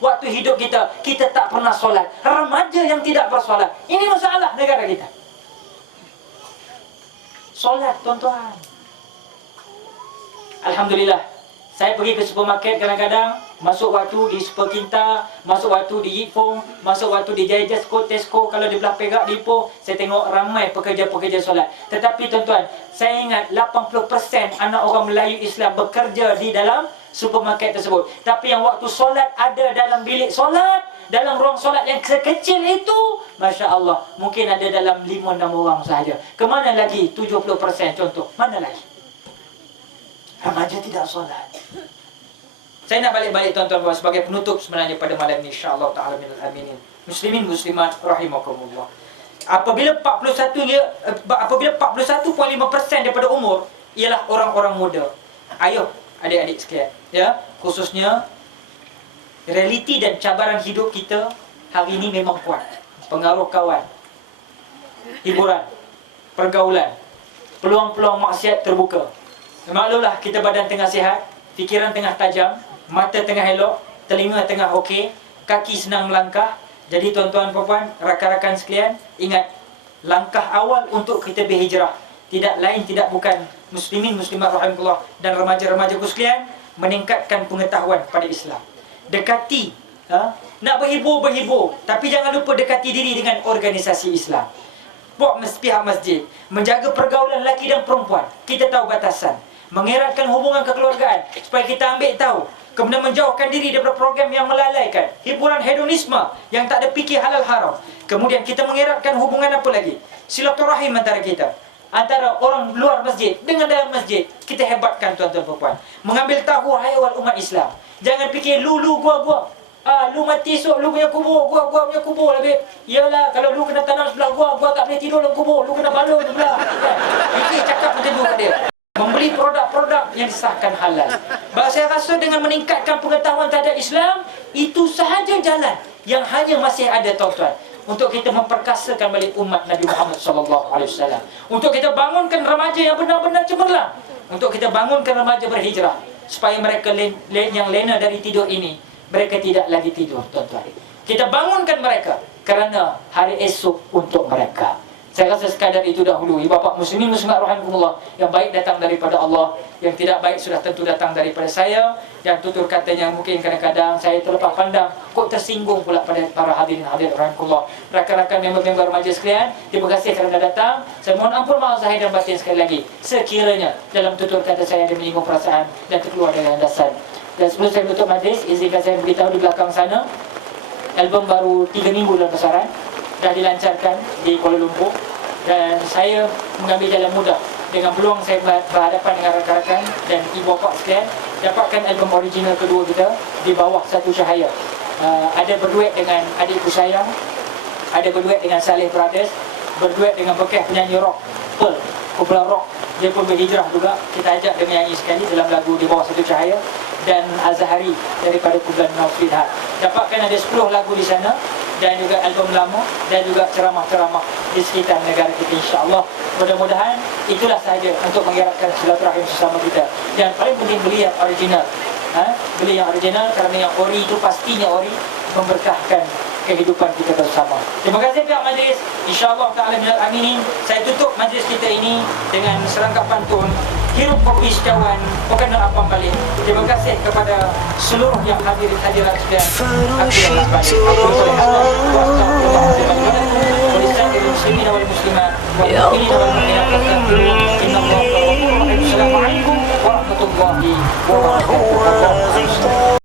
waktu hidup kita tak pernah solat. Remaja yang tidak bersolat. Ini masalah negara kita. Solat tuan-tuan. Alhamdulillah, saya pergi ke supermarket kadang-kadang, masuk waktu di Super Kinta, masuk waktu di Yipong, masuk waktu di Jaya Jasko, Tesco. Kalau di belah Perak, di Ipoh, saya tengok ramai pekerja-pekerja solat. Tetapi tuan-tuan, saya ingat 80% anak orang Melayu Islam bekerja di dalam supermarket tersebut. Tapi yang waktu solat ada dalam bilik solat, dalam ruang solat yang sekecil itu, Masya Allah, mungkin ada dalam 5-6 orang sahaja. Kemana lagi 70% contoh? Mana lagi? Remaja tidak solat. Saya nak balik-balik tuan-tuan sebagai penutup sebenarnya pada malam ini, insya-Allah taala minal aminin. Muslimin muslimat rahimakumullah. Apabila 41.5% daripada umur ialah orang-orang muda. Ayo adik-adik sekalian, ya, khususnya realiti dan cabaran hidup kita hari ini memang kuat. Pengaruh kawan, hiburan, pergaulan, peluang-peluang maksiat terbuka. Maklumlah kita badan tengah sihat, fikiran tengah tajam, mata tengah elok, telinga tengah okey, kaki senang melangkah. Jadi tuan-tuan puan-puan, rakan-rakan sekalian, ingat, langkah awal untuk kita berhijrah tidak lain tidak bukan muslimin muslimat rahimahullah dan remaja-remajaku sekalian, meningkatkan pengetahuan pada Islam. Dekati, nak berhibur, tapi jangan lupa dekati diri dengan organisasi Islam. Buat pihak masjid, menjaga pergaulan lelaki dan perempuan. Kita tahu batasan. Mengeratkan hubungan kekeluargaan supaya kita ambil tahu, kemudian menjauhkan diri daripada program yang melalaikan, hiburan hedonisme yang tak ada fikir halal haram. Kemudian kita mengeratkan hubungan apa lagi? Silaturahim antara kita, antara orang luar masjid dengan dalam masjid. Kita hebatkan tuan-tuan puan-puan. Mengambil tahu hayawal umat Islam. Jangan fikir lu gua. Lu mati esok, lu punya kubur, gua punya kubur lah, babe. Yalah, kalau lu kena tanam sebelah gua tak boleh tidur dalam kubur, lu kena balung sebelah. Fikir cakap macam tu kat dia. Membeli produk-produk yang disahkan halal. Saya rasa dengan meningkatkan pengetahuan terhadap Islam, itu sahaja jalan yang hanya masih ada tuan-tuan, untuk kita memperkasakan balik umat Nabi Muhammad SAW. Untuk kita bangunkan remaja yang benar-benar cemerlang. Untuk kita bangunkan remaja berhijrah, supaya mereka yang lena dari tidur ini, mereka tidak lagi tidur tuan-tuan. Kita bangunkan mereka kerana hari esok untuk mereka. Saya rasa sekadar itu dahulu. Bapak muslimin muslimat rahimakumullah, yang baik datang daripada Allah, yang tidak baik sudah tentu datang daripada saya. Dan tutur katanya mungkin kadang-kadang saya terlepas pandang, kok tersinggung pula pada para hadirin rahimakumullah. Rakan-rakan member-member remaja sekalian, terima kasih kerana datang. Saya mohon ampun maaf zahir dan batin sekali lagi sekiranya dalam tutur kata saya ada menyinggung perasaan dan terkeluar dari landasan. Dan sebelum saya tutup majlis, izinkan saya beritahu di belakang sana, album baru 3 minggu dalam pasaran, dah dilancarkan di Kuala Lumpur. Dan saya mengambil jalan mudah dengan peluang saya berhadapan dengan rakan-rakan dan ibu bapa sekalian, dapatkan album original kedua kita di bawah satu cahaya. Ada berduet dengan adikku sayang, ada berduet dengan Saleh Brothers, berduet dengan bekas penyanyi rock Pearl, kumpulan rock. Dia pun berhijrah juga. Kita ajak dia menyanyi sekali dalam lagu di bawah satu cahaya. Dan Azhari daripada kumpulan Naufidhat. Dapatkan ada 10 lagu di sana, dan juga album lama, dan juga ceramah-ceramah di sekitar negara kita, insya-Allah. Mudah-mudahan itulah sahaja untuk menggerakkan silaturahim sesama kita. Dan paling penting beli yang original. Beli yang original, kerana yang ori itu pastinya ori, memberkahkan kehidupan kita bersama. Terima kasih pihak majlis. InsyaAllah ta'ala minal aminin. Saya tutup majlis kita ini dengan serangkap pantun Hirup Kopi Sekawan, bukan apa balik. Terima kasih kepada seluruh yang hadirin hadirat sekalian. Akhirnya balik. muslimin wal muslimat wal mu'minina wal mu'minat fastaghfiruhu innallaha ghafurur rahim. Assalamualaikum warahmatullahi wabarakatuh.